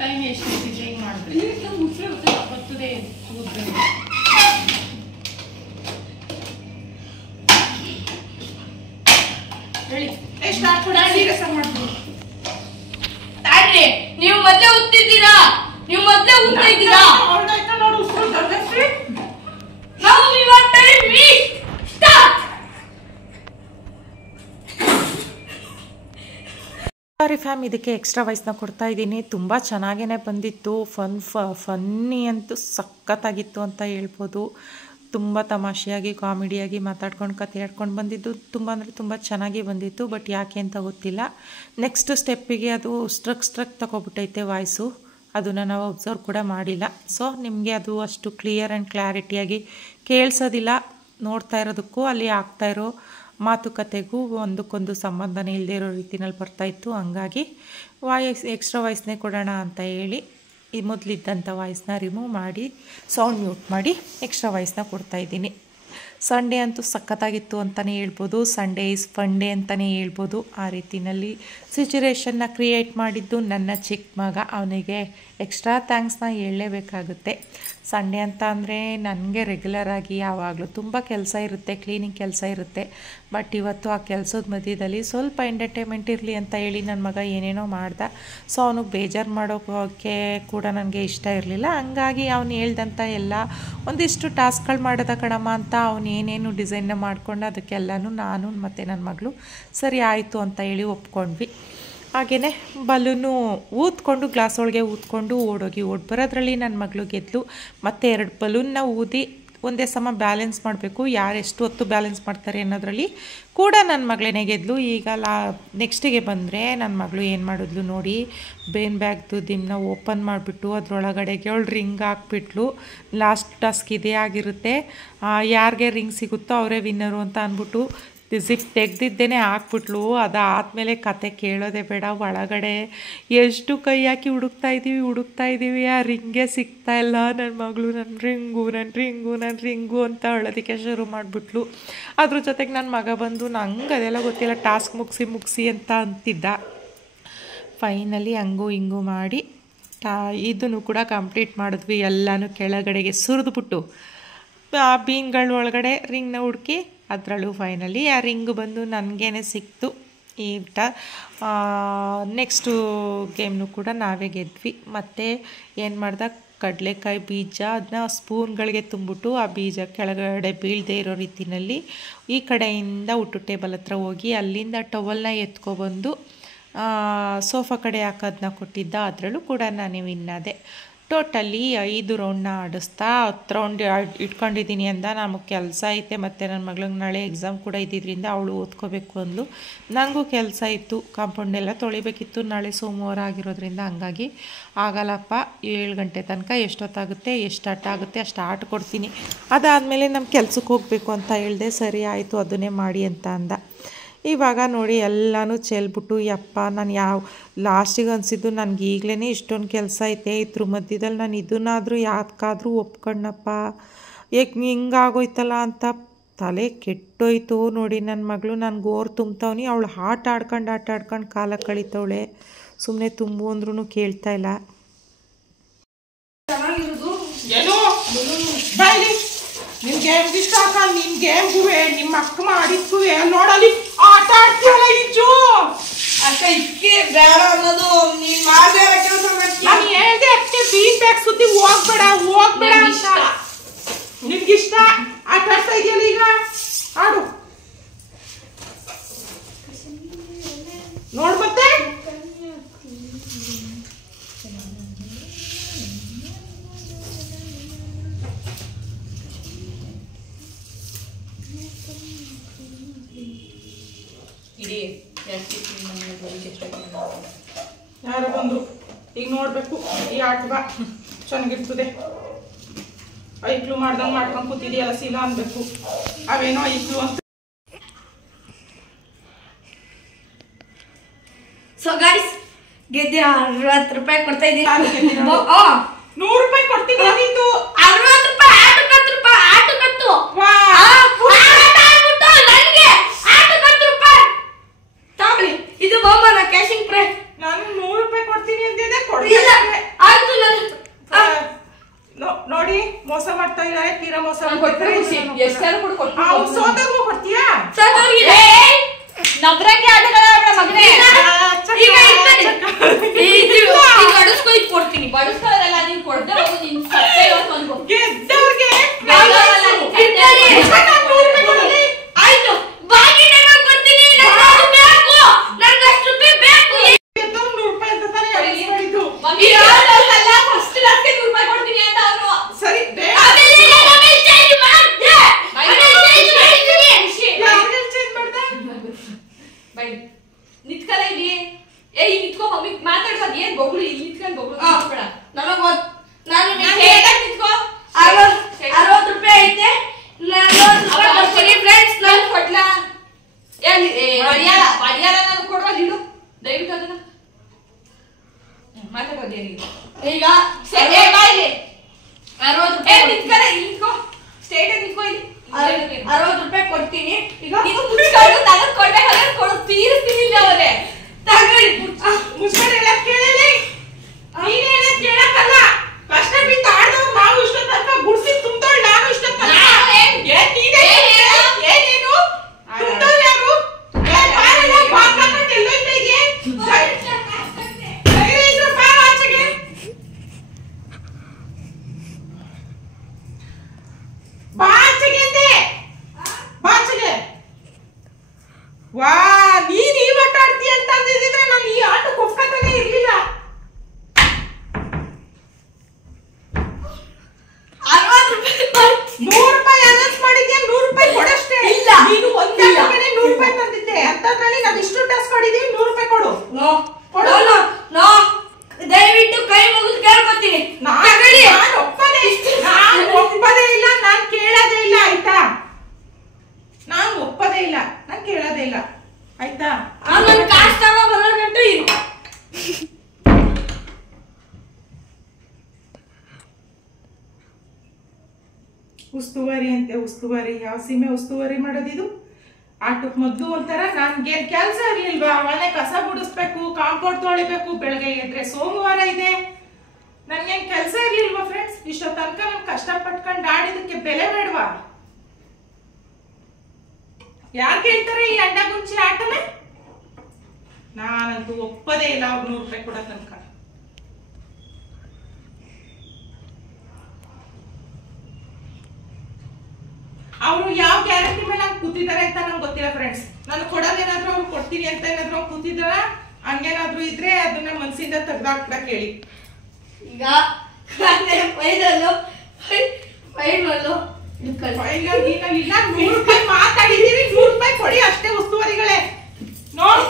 Time ಎಷ್ಟು ಹಿಂಗೆ ಮಾಡಿದ್ರೆ ಬರ್ತದೆ ಹೇಳಿ ಸ್ಟಾರ್ಟ್ ಮಾಡ್ತೀವಿ. ನೀವು ಮೊದಲೇ ಉತ್ತಿದ್ದೀರಾ, ನೀವು ಮೊದಲೇ ಉತ್ತಾ ಇದ್ದೀರಾ. ಸಾರಿ ಫ್ಯಾಮ್, ಇದಕ್ಕೆ ಎಕ್ಸ್ಟ್ರಾ ವಾಯ್ಸ್ನ ಕೊಡ್ತಾ ಇದ್ದೀನಿ. ತುಂಬ ಚೆನ್ನಾಗೇ ಬಂದಿತ್ತು. ಫನ್ನಿ ಅಂತೂ ಸಖತ್ತಾಗಿತ್ತು ಅಂತ ಹೇಳ್ಬೋದು. ತುಂಬ ತಮಾಷೆಯಾಗಿ ಕಾಮಿಡಿಯಾಗಿ ಮಾತಾಡ್ಕೊಂಡು ಕತೆ ಹೇಳ್ಕೊಂಡು ಬಂದಿದ್ದು ತುಂಬ ಅಂದರೆ ತುಂಬ ಚೆನ್ನಾಗಿ ಬಂದಿತ್ತು. ಬಟ್ ಯಾಕೆ ಅಂತ ಗೊತ್ತಿಲ್ಲ. ನೆಕ್ಸ್ಟ್ ಸ್ಟೆಪ್ಪಿಗೆ ಅದು ಸ್ಟ್ರಕ್ ತಗೊಬಿಟ್ಟೈತೆ ವಾಯ್ಸು. ಅದನ್ನು ನಾವು ಅಬ್ಸರ್ವ್ ಕೂಡ ಮಾಡಿಲ್ಲ. ಸೊ ನಿಮಗೆ ಅದು ಅಷ್ಟು ಕ್ಲಿಯರ್ ಆ್ಯಂಡ್ ಕ್ಲಾರಿಟಿಯಾಗಿ ಕೇಳಿಸೋದಿಲ್ಲ. ನೋಡ್ತಾ ಇರೋದಕ್ಕೂ ಅಲ್ಲಿ ಆಗ್ತಾಯಿರೋ ಮಾತುಕತೆಗೂ ಒಂದಕ್ಕೊಂದು ಸಂಬಂಧನೇ ಇಲ್ಲದೆ ಇರೋ ರೀತಿಯಲ್ಲಿ ಬರ್ತಾಯಿತ್ತು. ಹಂಗಾಗಿ ಎಕ್ಸ್ಟ್ರಾ ವಾಯ್ಸ್ನೇ ಕೊಡೋಣ ಅಂತ ಹೇಳಿ ಈ ಮೊದಲಿದ್ದಂಥ ವಾಯ್ಸ್ನ ರಿಮೂವ್ ಮಾಡಿ ಸೌಂಡ್ ಮ್ಯೂಟ್ ಮಾಡಿ ಎಕ್ಸ್ಟ್ರಾ ವಾಯ್ಸ್ನ ಕೊಡ್ತಾಯಿದ್ದೀನಿ. ಸಂಡೇ ಅಂತೂ ಸಖತ್ತಾಗಿತ್ತು ಅಂತಲೇ ಹೇಳ್ಬೋದು. ಸಂಡೇ ಈಸ್ ಫನ್ ಡೇ ಅಂತಲೇ ಹೇಳ್ಬೋದು. ಆ ರೀತಿಯಲ್ಲಿ ಸಿಚುವೇಶನ್ನ ಕ್ರಿಯೇಟ್ ಮಾಡಿದ್ದು ನನ್ನ ಚಿಕ್ಕ ಮಗ. ಅವನಿಗೆ ಎಕ್ಸ್ಟ್ರಾ ಥ್ಯಾಂಕ್ಸ್ನ ಹೇಳಲೇಬೇಕಾಗುತ್ತೆ. ಸಂಡೇ ಅಂತ ಅಂದರೆ ನನಗೆ ರೆಗ್ಯುಲರಾಗಿ ಯಾವಾಗಲೂ ತುಂಬ ಕೆಲಸ ಇರುತ್ತೆ, ಕ್ಲೀನಿಂಗ್ ಕೆಲಸ ಇರುತ್ತೆ. ಬಟ್ ಇವತ್ತು ಆ ಕೆಲಸದ ಮಧ್ಯದಲ್ಲಿ ಸ್ವಲ್ಪ ಎಂಟರ್ಟೈನ್ಮೆಂಟ್ ಇರಲಿ ಅಂತ ಹೇಳಿ ನನ್ನ ಮಗ ಏನೇನೋ ಮಾಡ್ದ. ಸೊ ಅವನಿಗೆ ಬೇಜಾರು ಮಾಡೋಕ್ಕೆ ಕೂಡ ನನಗೆ ಇಷ್ಟ ಇರಲಿಲ್ಲ. ಹಂಗಾಗಿ ಅವನು ಹೇಳ್ದಂಥ ಎಲ್ಲ ಒಂದಿಷ್ಟು ಟಾಸ್ಕ್ಗಳು ಮಾಡೋದ ಕಣಮ್ಮ ಅಂತ ಅವನು ಏನೇನು ಡಿಸೈನ್ನ ಮಾಡ್ಕೊಂಡು ಅದಕ್ಕೆಲ್ಲನೂ ನಾನು ಮತ್ತು ನನ್ನ ಮಗಳು ಸರಿ ಆಯಿತು ಅಂತ ಹೇಳಿ ಒಪ್ಕೊಂಡ್ವಿ. ಹಾಗೆಯೇ ಬಲೂನು ಊದ್ಕೊಂಡು ಗ್ಲಾಸ್ ಒಳಗೆ ಊದ್ಕೊಂಡು ಓಡಿ ಬರೋದ್ರಲ್ಲಿ ನನ್ನ ಮಗಳು ಗೆದ್ಲು. ಮತ್ತು 2 ಬಲೂನ್ನ ಊದಿ ಒಂದೇ ಸಮ ಬ್ಯಾಲೆನ್ಸ್ ಮಾಡಬೇಕು. ಯಾರು ಎಷ್ಟು ಹೊತ್ತು ಬ್ಯಾಲೆನ್ಸ್ ಮಾಡ್ತಾರೆ ಅನ್ನೋದ್ರಲ್ಲಿ ಕೂಡ ನನ್ನ ಮಗಳೇನೇ ಗೆದ್ಲು. ಈಗ ನೆಕ್ಸ್ಟಿಗೆ ಬಂದರೆ ನನ್ನ ಮಗಳು ಏನು ಮಾಡಿದ್ಲು ನೋಡಿ, ಬೇನ್ ಬ್ಯಾಗ್ದು ದಿಮ್ನ ಓಪನ್ ಮಾಡಿಬಿಟ್ಟು ಅದರೊಳಗಡೆಗೆ ಅವಳು ರಿಂಗ್ ಹಾಕ್ಬಿಟ್ಲು. ಲಾಸ್ಟ್ ಟಾಸ್ಕ್ ಇದೇ ಆಗಿರುತ್ತೆ. ಯಾರಿಗೆ ರಿಂಗ್ ಸಿಗುತ್ತೋ ಅವರೇ ವಿನ್ನರು ಅಂತ ಅಂದ್ಬಿಟ್ಟು ಜಿಪ್ ತೆಗ್ದಿದ್ದೇನೆ ಹಾಕ್ಬಿಟ್ಲು. ಅದಾದಮೇಲೆ ಕತೆ ಕೇಳೋದೇ ಬೇಡ. ಒಳಗಡೆ ಎಷ್ಟು ಕೈ ಹಾಕಿ ಹುಡುಕ್ತಾ ಇದ್ದೀವಿ ಆ ರಿಂಗೇ ಸಿಗ್ತಾ ಇಲ್ಲ. ನನ್ನ ಮಗಳು ನನ್ನ ರಿಂಗು ಅಂತ ಹೇಳೋದಕ್ಕೆ ಶುರು ಮಾಡಿಬಿಟ್ಲು. ಅದ್ರ ಜೊತೆಗೆ ನನ್ನ ಮಗ ಬಂದು ನಂಗೆ ಅದೆಲ್ಲ ಗೊತ್ತಿಲ್ಲ, ಟಾಸ್ಕ್ ಮುಗಿಸಿ ಅಂತ ಅಂತಿದ್ದ. ಫೈನಲಿ ಹಂಗೂ ಹಿಂಗೂ ಮಾಡಿ ಇದನ್ನು ಕೂಡ ಕಂಪ್ಲೀಟ್ ಮಾಡಿದ್ವಿ. ಎಲ್ಲನೂ ಕೆಳಗಡೆಗೆ ಸುರಿದ್ಬಿಟ್ಟು ಆ ಬೀನ್ಗಳ ಒಳಗಡೆ ರಿಂಗ್ನ ಹುಡುಕಿ ಅದರಲ್ಲೂ ಫೈನಲಿ ಆ ರಿಂಗು ಬಂದು ನನಗೇನೆ ಸಿಕ್ತು. ನೆಕ್ಸ್ಟು ಗೇಮ್ನು ಕೂಡ ನಾವೇ ಗೆದ್ವಿ. ಮತ್ತು ಏನು ಮಾಡ್ದೆ, ಕಡಲೆಕಾಯಿ ಬೀಜ ಅದನ್ನ ಸ್ಪೂನ್ಗಳಿಗೆ ತುಂಬಿಟ್ಟು ಆ ಬೀಜ ಕೆಳಗಡೆ ಬೀಳದೆ ಇರೋ ರೀತಿಯಲ್ಲಿ ಈ ಕಡೆಯಿಂದ ಊಟ ಟೇಬಲ್ ಹತ್ರ ಹೋಗಿ ಅಲ್ಲಿಂದ ಟವಲ್ನ ಎತ್ಕೊಬಂದು ಸೋಫಾ ಕಡೆ ಹಾಕೋದನ್ನ ಕೊಟ್ಟಿದ್ದ. ಅದರಲ್ಲೂ ಕೂಡ ನಾನು ವಿನ್ನಾದೆ. ಟೋಟಲಿ 5 ರೌಂಡ್ನ ಆಡಿಸ್ತಾ 10 ರೌಂಡ್ ಇಟ್ಕೊಂಡಿದ್ದೀನಿ ಅಂದ. ನಮಗೆ ಕೆಲಸ ಐತೆ ಮತ್ತು ನನ್ನ ಮಗಳಿಗೆ ನಾಳೆ ಎಕ್ಸಾಮ್ ಕೂಡ ಇದ್ದಿದ್ದರಿಂದ ಅವಳು ಓದ್ಕೋಬೇಕು ಅಂದ್ಲು. ನನಗೂ ಕೆಲಸ ಇತ್ತು, ಕಾಂಪೌಂಡೆಲ್ಲ ತೊಳಿಬೇಕಿತ್ತು. ನಾಳೆ ಸೋಮವಾರ ಆಗಿರೋದ್ರಿಂದ ಹಂಗಾಗಿ ಆಗಲ್ಲಪ್ಪ, 7 ಗಂಟೆ ತನಕ ಎಷ್ಟೊತ್ತಾಗುತ್ತೆ ಎಷ್ಟು ಆಟ ಆಗುತ್ತೆ ಅಷ್ಟು ಆಟ ಕೊಡ್ತೀನಿ, ಅದಾದಮೇಲೆ ನಮ್ಮ ಕೆಲ್ಸಕ್ಕೆ ಹೋಗಬೇಕು ಅಂತ ಹೇಳಿದೆ. ಸರಿ ಆಯಿತು ಅದನ್ನೇ ಮಾಡಿ ಅಂತ ಅಂದ. ಇವಾಗ ನೋಡಿ ಎಲ್ಲನೂ ಚೆಲ್ಬಿಟ್ಟು ಯಪ್ಪ ನಾನು ಲಾಸ್ಟಿಗೆ ಅನಿಸಿದ್ದು ನನಗೆ ಈಗಲೇ ಇಷ್ಟೊಂದು ಕೆಲಸ ಐತೆ, ಇದ್ರ ಮಧ್ಯದಲ್ಲಿ ನಾನು ಇದನ್ನಾದರೂ ಯಾಕಾದರೂ ಒಪ್ಕೊಂಡಪ್ಪ, ಹಿಂಗಾಗೋಯ್ತಲ್ಲ ಅಂತ ತಲೆ ಕೆಟ್ಟೋಯ್ತು. ನೋಡಿ ನನ್ನ ಮಗಳು ನನಗೆ ಓರ್ ತುಂಬ್ತವನಿ, ಅವಳು ಆಟ ಆಡ್ಕೊಂಡು ಕಾಲ ಕಳೀತವಳೆ. ಸುಮ್ಮನೆ ತುಂಬು ಅಂದ್ರೂ ಕೇಳ್ತಾ ಇಲ್ಲ. ನಿನ್ ಗೇಮ್ ಇಷ್ಟ ಆಕ, ನಿನ್ ಗೇಮ್ಗುವೆ ನಿಮ್ಮ ಅಕ್ಕ ಮಾಡಿದ್ಗುವೆ ನೋಡಲಿ ಆಟ ಆಡ್ತೀವಲ್ಲ ಇಜ್ಜು ಅಕ್ಕ. ಇದಕ್ಕೆ ಬೇಡ ಅನ್ನೋದು ನೀನ್ ಮಾಡ್ಬೇಡ ಕೆಲಸ ಮಾಡ್ತೀಯ. ನಾನು ಹೇಳ್ದೆ ಅದಕ್ಕೆ ಬೀನ್ ಬ್ಯಾಗ್ ಸುದ್ದಿ ಹೋಗ್ಬೇಡ ಅಂತ. ನಿನ್ಗಿಷ್ಟ ಆಟ ಆಡ್ತಾ ಇದೆಯಲ್ಲ ಈಗ ಆಡು ನೋಡ್. ಮತ್ತೆ ಯಾರೋ ಬಂದ್ರು ಈಗ ನೋಡ್ಬೇಕು. ಈ ಆಟವ ಚೆನ್ನಾಗಿರ್ತದೆ. ಐಕ್ಳು ಮಾಡ್ದಂಗೆ ಮಾಡ್ಕೊಂಡು ಕೂತಿದೆಯಲ್ಲ ಸೀಲ ಅನ್ಬೇಕು. ಅವೇನೋ ಐಕ್ಳು ಅಂತ. ಸೊ ಗಾಯ್ಸ್ ಗೆದ್ದೆ 60 ರೂಪಾಯಿ ಕೊಡ್ತಾ ಇದ್ದೀನಿ. 100 ರೂಪಾಯಿ ಕೊಡ್ತೀನಿ. ನಿಂದು 60 ರೂಪಾಯಿ ಆಟು ಕತ್ತು. ಇದು ಬಹುಮಾನ ಕ್ಯಾಶಿಂಗ್ ಪ್ರೈಸ್. ನಾನು 100 ರೂಪಾಯಿ ಕೊಡ್ತೀನಿ ಅಂದಿದ್ದೆ ಇಲ್ಲ ಸೋದರ್ಗೂ ಕೊಡ್ತೀಯಾ? ನವರಂಗಿ ಆಟಗಳ ಮಗನೇ ಕೊಡ್ತೀನಿ ಬಡಿಸ್ಕೊಳ್ಳಲ್ಲ ನೀವು ಕೊಡ್ದೆ ಹೋಗು ನಿನ್ ಸತ್ತೆ ಇವತ್ತು ಅನ್ಕೋ ಗೆದ್ದವ್ರಿಗೆ ಆಯ್ತು ಬಾಕಿ ನಾನು ಕೊಡ್ತೀನಿ ನನಗೆ ಅಷ್ಟು ರೂಪಾಯಿ ಬೇಕು ಗೆದ್ದವ್ರು 100 ರೂಪಾಯಿ ಅಂತ ತಾನೇ ಹೇಳಿದ್ದು. ಫಸ್ಟ್ ಲಾಸ್ಟ್ಗೆ 100 ರೂಪಾಯಿ ಕೊಡ್ತೀನಿ ಅಂತ ಅವನು ಸರಿ ನಿತ್ಕಲ್ಲ ಇಲ್ಲಿ ಏ ಇಲ್ಲಿ ನಿತ್ಕೋ ಮಮ್ಮಿ ಮಾತಾಡ್ಬಾರ್ದು ಏನ್ ಬೊಗಳು ಇಲ್ಲಿ ನಿತ್ಕೊಂಡು ಬೊಗಳು ಬೇಡ ನನಗೆ ನಾನು ನಿತ್ಕೋ 60 ರೂಪಾಯಿ ಐತೆ ಫ್ರೆಂಡ್ಸ್ ನಾನು ಕೊಡ್ಲಾ ಬಡಿಯಾಲ ನಾನು ಕೊಡುವ ಇಡು ದಯವಿಟ್ಟು ಅದನ್ನ ಮಾತಾಡೋದು ಏನಿಲ್ಲ ಈಗ ಬಾಯ್ಲಿ 60 ರೂಪಾಯಿ ನಿತ್ಕಲ್ಲ ಇಲ್ಲಿ ನಿತ್ಕೋ ಸ್ಟೇಟ್ ನಿತ್ಕೋ ಇಲ್ಲಿ 60 ರೂಪಾಯಿ ಕೊಡ್ತೀನಿ ಈಗ ನೀನು ಮುಚ್ಕೊಂಡು ನನಗೆ ಕೊಡ್ಬೇಕಾದ್ರೆ ಕೊಡು ತೀರಿಸ್ತೀನಿ ಇಲ್ಲ ಅವರೇ ತಗೊಳ್ಳಿ ಮುಸ್ಕರ್ ಹೇಳಕ್ ಕೇಳಲಿ ನೀನ್ ಹೇಳಕ್ ಕೇಳಕ್ಕಲ್ಲ ಕಷ್ಟ ಬಿಟ್ಟು ಆಡ್ದವ್ರು ನಾವು ಇಷ್ಟ ತನಕ ಗುಡ್ಸಿ ತುಂಬ್ದವ್ಳು ನಾನು ಇಷ್ಟ ತನಕ ಏನೇನು ತುಂಬ್ದವ್ರು ಯಾರು ಬಾರಲ್ಲ ಬಾಕಂತ ಎಲ್ಲೋಯ್ತಾ ಇದೆಯೇ ಆಚೆಗೆ ಬಾಚೆಗೆ ಅಂತೆ ಬಾಚೆಗೆ ವಾ ನೀನ್ ಈ ಆಟ ಆಡ್ತೀಯ ಅಂತ ಅಂದಿದ್ರೆ ನಾನು ಈ ಆಟಕ್ಕೆ ಒಪ್ಕೊತಾನೆ ಇರ್ಲಿಲ್ಲ. 100 ರೂಪಾಯಿ ಅನೌನ್ಸ್ ಮಾಡಿದ್ಯಾ 100 ರೂಪಾಯಿ ಕೊಡಷ್ಟೇ ಇಲ್ಲ ನೀನು ಒಂದೇ ರೂಪಾಯಿ 100 ರೂಪಾಯಿ ತಂದಿದ್ದೆ ಅಂತದ್ರಲ್ಲಿ ನಾನು ಇಷ್ಟು ಟಾಸ್ಕ್ ಮಾಡಿದೀವಿ 100 ರೂಪಾಯಿ ಕೊಡು. ಕೊಡು ನೋ ದಯವಿಟ್ಟು ಕೈ ಮುಗಿದು ಕೇಳ್ಕೊತೀನಿ ನಾನು ಒಪ್ಪದೇ ಇಲ್ಲ ನಾನು ಕೇಳೋದೇ ಇಲ್ಲ ಆಯ್ತಾ ನಾನು ಒಪ್ಪದೇ ಇಲ್ಲ ನಾನು ಕೇಳೋದೇ ಇಲ್ಲ ಆಯ್ತಾ ನನ್ನ ಕಾಸ್ಟ್ ಬರೋ ಗಂಟು ಇರು ಉಸ್ತುವಾರಿ ಅಂತೆ ಉಸ್ತುವಾರಿ ಯಾವ ಸೀಮೆ ಉಸ್ತುವಾರಿ ಮಾಡೋದಿದು ಆಟಕ್ಕೆ ಮೊದಲು ಒಂಥರ ನನ್ಗೇನ್ ಕೆಲಸ ಇರ್ಲಿಲ್ವಾ ಮನೆ ಕಸ ಗುಡಿಸ್ಬೇಕು ಕಾಂಪೌಂಡ್ ತೊಳಿಬೇಕು ಬೆಳಗ್ಗೆ ಎದ್ರೆ ಸೋಮವಾರ ಇದೆ ನನ್ಗೇನ್ ಕೆಲಸ ಇರ್ಲಿಲ್ವಾ ಫ್ರೆಂಡ್ಸ್ ಇಷ್ಟೋ ತನಕ ನನ್ ಕಷ್ಟ ಪಟ್ಕೊಂಡು ಆಡಿದಕ್ಕೆ ಬೆಲೆ ಬೇಡವಾ ಯಾರು ಕೇಳ್ತಾರೆ ಈ ಅಂಡ ಮುಂಚೆ ಆಟನ ನಾನಂತೂ ಒಪ್ಪದೇ ಇಲ್ಲ ಅವ್ರು 100 ರೂಪಾಯಿ ಕೊಡೋ ತನಕ ಅವರು ಯಾವ ಗ್ಯಾರಂಟಿ ಮೇಲೆ ಹಂಗೆ ಕೂತಿದ್ದಾರೆ ಅಂತ ನಂಗೆ ಗೊತ್ತಿಲ್ಲ ಫ್ರೆಂಡ್ಸ್ ನಾನು ಕೊಡೋದೇನಾದ್ರೂ ಅವ್ರು ಕೊಡ್ತೀನಿ ಅಂತ ಏನಾದ್ರು ಕೂತಿದಾರ ಹಂಗೇನಾದ್ರೂ ಇದ್ರೆ ಅದನ್ನ ಮನಸ್ಸಿಂದ ತೆಗ್ದಾಕ್ಬಿಡಕ್ ಹೇಳಿ ಈಗ ಫೈನಲ್ಲು ಇಲ್ಲ 100 ರೂಪಾಯಿ ಮಾತಾಡಿದೀವಿ 100 ರೂಪಾಯಿ ಕೊಡಿ ಅಷ್ಟೇ ಉಸ್ತುವಾರಿಗಳೇ ನೋಡ್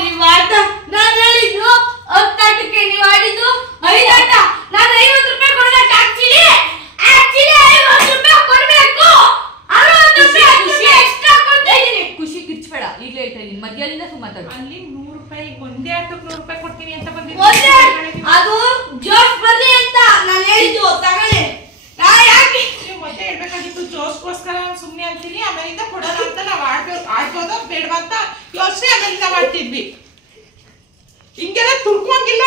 ನೀವು ಆಟ ನಾನು ಹೇಳಿದ್ದು 10 ಆಟಕ್ಕೆ ನೀವು ಆಡಿದ್ದು 5 ಆಟ ನಾನು 50 ರೂಪಾಯಿ ಕೊಡ್ಬೇಕು ಆಕ್ಚುಲಿ 50 ರೂಪಾಯಿ ಕೊಡ್ಬೇಕು 60 ರೂಪಾಯಿ ಎಕ್ಸ್ಟ್ರಾ ಕೊಡ್ತಾ ಇದೀನಿ ಖುಷಿ ಕಿಚ್ಬೇಡ ಈಗಲೇ ಹೇಳ್ತಾ ಇದೀನಿ ಮಧ್ಯದಿಂದ ಮಾತಾಡು ಅಲ್ಲಿ 100 ರೂಪಾಯಿ ಒಂದೇ ಆಟಕ್ಕೆ 100 ರೂಪಾಯಿ ಕೊಡ್ತೀನಿ ಅಂತ ಅದು ಜೋಶ್ ಬರ್ಲಿ ಅಂತ ನಾನು ಹೇಳಿದ್ದು ತಗೊಳ್ಳಿ ಯಾಕೆ ನೀವು ಮತ್ತೆ ಹೇಳ್ಬೇಕಾಗಿತ್ತು ಜೋಸ್ಗೋಸ್ಕರ ಸುಮ್ಮನೆ ಅಂತೀನಿ ಆಮೇಲಿಂದ ಕೊಡೋಣ ಅಂತ ನಾವು ಆಡ್ಬೋದೋ ಬೇಡವಾ ಅಂತ ಯೋಚನೆ ಆಮೇಲಿಂದ ಮಾಡ್ತಿದ್ವಿ ಹಿಂಗೆಲ್ಲ ತುರ್ಕೊಂಗಿಲ್ಲ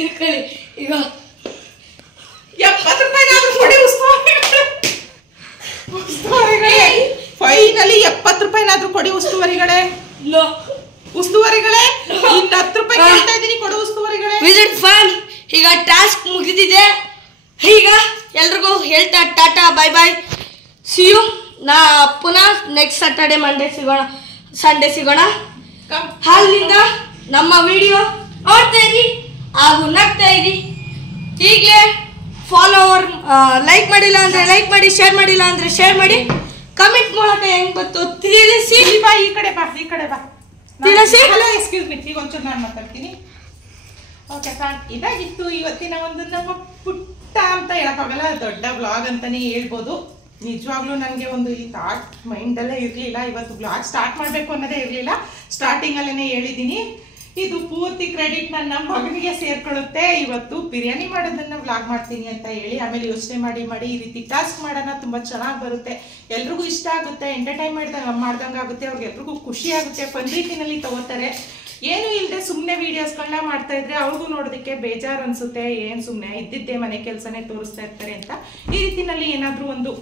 ಇಟ್ಕೊಳ್ಳಿ ಈಗ 70 ರೂಪಾಯಿನಾದ್ರೂ ಕೊಡಿ ಉಸ್ತುವಾರಿಗಳೇ ಫೈನಲಿ 70 ರೂಪಾಯಿನಾದ್ರೂ ಕೊಡಿ ಉಸ್ತುವಾರಿಗಳೇ ಉಸ್ತುವಾರಿಗಳೇ ಇನ್ನು 10 ರೂಪಾಯಿ ಕೇಳ್ತಾ ಇದೀನಿ ಕೊಡು ಉಸ್ತುವಾರಿಗಳೇ ವಿಸಿಟ್ ಫನ್ ಈಗ ಟಾಸ್ಕ್ ಮುಗಿದಿದೆ ಈಗ ಎಲ್ರಿಗೂ ಹೇಳ್ತಾ ಟಾಟಾ ಬಾಯ್ ಬಾಯ್ ಸಿ ಯು ನಾ ಪುನಃ ನೆಕ್ಸ್ಟ್ ಸ್ಯಾಟರ್ಡೆ ಸಂಡೇ ಸಿಗೋಣ ಹಾಲಿನಿಂದ ನಮ್ಮ ವಿಡಿಯೋ ನೋಡ್ತಾ ಇರಿ ಹಾಗೂ ನಗ್ತಾ ಇರಿ ಈಗಲೇ ಫಾಲೋವರ್ ಲೈಕ್ ಮಾಡಿಲ್ಲ ಅಂದರೆ ಲೈಕ್ ಮಾಡಿ ಶೇರ್ ಮಾಡಿಲ್ಲ ಅಂದರೆ ಶೇರ್ ಮಾಡಿ ಕಮೆಂಟ್ ಮೂಲಕ ಹೆಂಗೆ ಗೊತ್ತು ತಿಳಿಸಿ ಬಾ ಈ ಕಡೆ ಬಾ ತಿಳಿಸಿ ಹಲೋ ಎಕ್ಸ್ಕ್ಯೂಸ್ ಮೀ ಈಗ ಒಂಚೂರು ನಾನು ಮಾತಾಡ್ತೀನಿ ಓಕೆ ಫ್ಯಾನ್ ಇದಾಗಿತ್ತು ಇವತ್ತಿನ ಒಂದು ನಮ್ಮ ಪುಟ್ಟ ಅಂತ ಹೇಳಕ್ಕಾಗಲ್ಲ ದೊಡ್ಡ ವ್ಲಾಗ್ ಅಂತಾನೆ ಹೇಳ್ಬೋದು ನಿಜವಾಗ್ಲೂ ನನಗೆ ಒಂದು ಈ ಥಾಟ್ ಮೈಂಡಲ್ಲೇ ಇರಲಿಲ್ಲ ಇವತ್ತು ವ್ಲಾಗ್ ಸ್ಟಾರ್ಟ್ ಮಾಡಬೇಕು ಅನ್ನೋದೇ ಇರಲಿಲ್ಲ ಸ್ಟಾರ್ಟಿಂಗಲ್ಲೇ ಹೇಳಿದ್ದೀನಿ ಇದು ಪೂರ್ತಿ ಕ್ರೆಡಿಟ್ ನನ್ನ ಮಗನಿಗೆ ಸೇರ್ಕೊಳ್ಳುತ್ತೆ ಇವತ್ತು ಬಿರಿಯಾನಿ ಮಾಡೋದನ್ನ ವ್ಲಾಗ್ ಮಾಡ್ತೀನಿ ಅಂತ ಹೇಳಿ ಆಮೇಲೆ ಯೋಚನೆ ಮಾಡಿ ಈ ರೀತಿ ಟಾಸ್ಕ್ ಮಾಡೋಣ ತುಂಬ ಚೆನ್ನಾಗಿ ಬರುತ್ತೆ ಎಲ್ರಿಗೂ ಇಷ್ಟ ಆಗುತ್ತೆ ಎಂಟರ್ಟೈನ್ ಮಾಡ್ದಂಗೆ ಆಗುತ್ತೆ ಅವ್ರಿಗೆ ಎಲ್ರಿಗೂ ಖುಷಿ ಆಗುತ್ತೆ ಫನ್ ರೀತಿನಲ್ಲಿ ತಗೋತಾರೆ ಏನು ಇಲ್ಲದೆ ಸುಮ್ಮನೆ ವಿಡಿಯೋಸ್ಗಳನ್ನ ಮಾಡ್ತಾ ಇದ್ರೆ ಅವ್ರಿಗೂ ನೋಡೋದಕ್ಕೆ ಬೇಜಾರು ಅನ್ಸುತ್ತೆ. ಏನು ಸುಮ್ಮನೆ ಇದ್ದಿದ್ದೇ ಮನೆ ಕೆಲಸನೇ ತೋರಿಸ್ತಾ ಇರ್ತಾರೆ ಅಂತ ಈ ರೀತಿನಲ್ಲಿ ಏನಾದರೂ ಒಂದು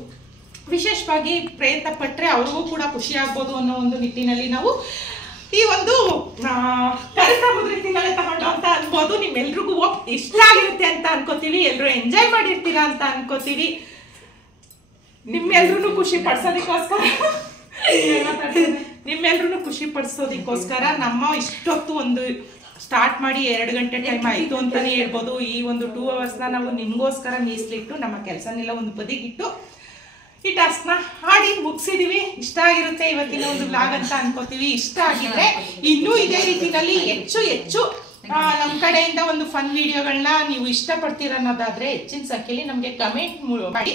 ವಿಶೇಷವಾಗಿ ಪ್ರಯತ್ನ ಪಟ್ಟರೆ ಅವ್ರಿಗೂ ಕೂಡ ಖುಷಿ ಆಗ್ಬೋದು ಅನ್ನೋ ಒಂದು ನಿಟ್ಟಿನಲ್ಲಿ ನಾವು ಈ ಒಂದು ಕಾರ್ಯಕ್ರಮದ ರೀತಿನಲ್ಲೇ ತಗೊಂಡು ಅಂತ ಅನ್ಬೋದು. ನಿಮ್ಮೆಲ್ರಿಗೂ ಇಷ್ಟ ಆಗಿರುತ್ತೆ ಅಂತ ಅನ್ಕೋತೀವಿ, ಎಲ್ಲರೂ ಎಂಜಾಯ್ ಮಾಡಿರ್ತೀರಾ ಅಂತ ಅನ್ಕೋತೀವಿ. ನಿಮ್ಮೆಲ್ರೂ ಖುಷಿ ಪಡಿಸೋದಕ್ಕೋಸ್ಕರ ನಮ್ಮ ಇಷ್ಟೊತ್ತು ಒಂದು ಸ್ಟಾರ್ಟ್ ಮಾಡಿ 2 ಗಂಟೆ ಟೈಮ್ ಆಯಿತು ಅಂತಾನೆ ಹೇಳ್ಬೋದು. ಈ ಒಂದು 2 ಅವರ್ಸ್ನ ನಾವು ನಿಮಗೋಸ್ಕರ ಮೀಸಲಿಟ್ಟು ನಮ್ಮ ಕೆಲಸನೆಲ್ಲ ಒಂದು ಬದಿಗಿಟ್ಟು ಈ ಟಾಸ್ಕ್ನ ಹಾಡಿ ಮುಗಿಸಿದೀವಿ. ಇಷ್ಟ ಆಗಿರುತ್ತೆ ಇವತ್ತಿನ ಒಂದು ವ್ಲಾಗ್ ಅಂತ ಅನ್ಕೋತೀವಿ. ಇಷ್ಟ ಆಗಿದ್ರೆ ಇನ್ನೂ ಇದೇ ರೀತಿನಲ್ಲಿ ಹೆಚ್ಚು ನಮ್ಮ ಕಡೆಯಿಂದ ಒಂದು ಫನ್ ವಿಡಿಯೋಗಳನ್ನ ನೀವು ಇಷ್ಟಪಡ್ತೀರ ಅನ್ನೋದಾದ್ರೆ ಹೆಚ್ಚಿನ ಸಂಖ್ಯೆಯಲ್ಲಿ ನಮಗೆ ಕಮೆಂಟ್ ಮಾಡಿ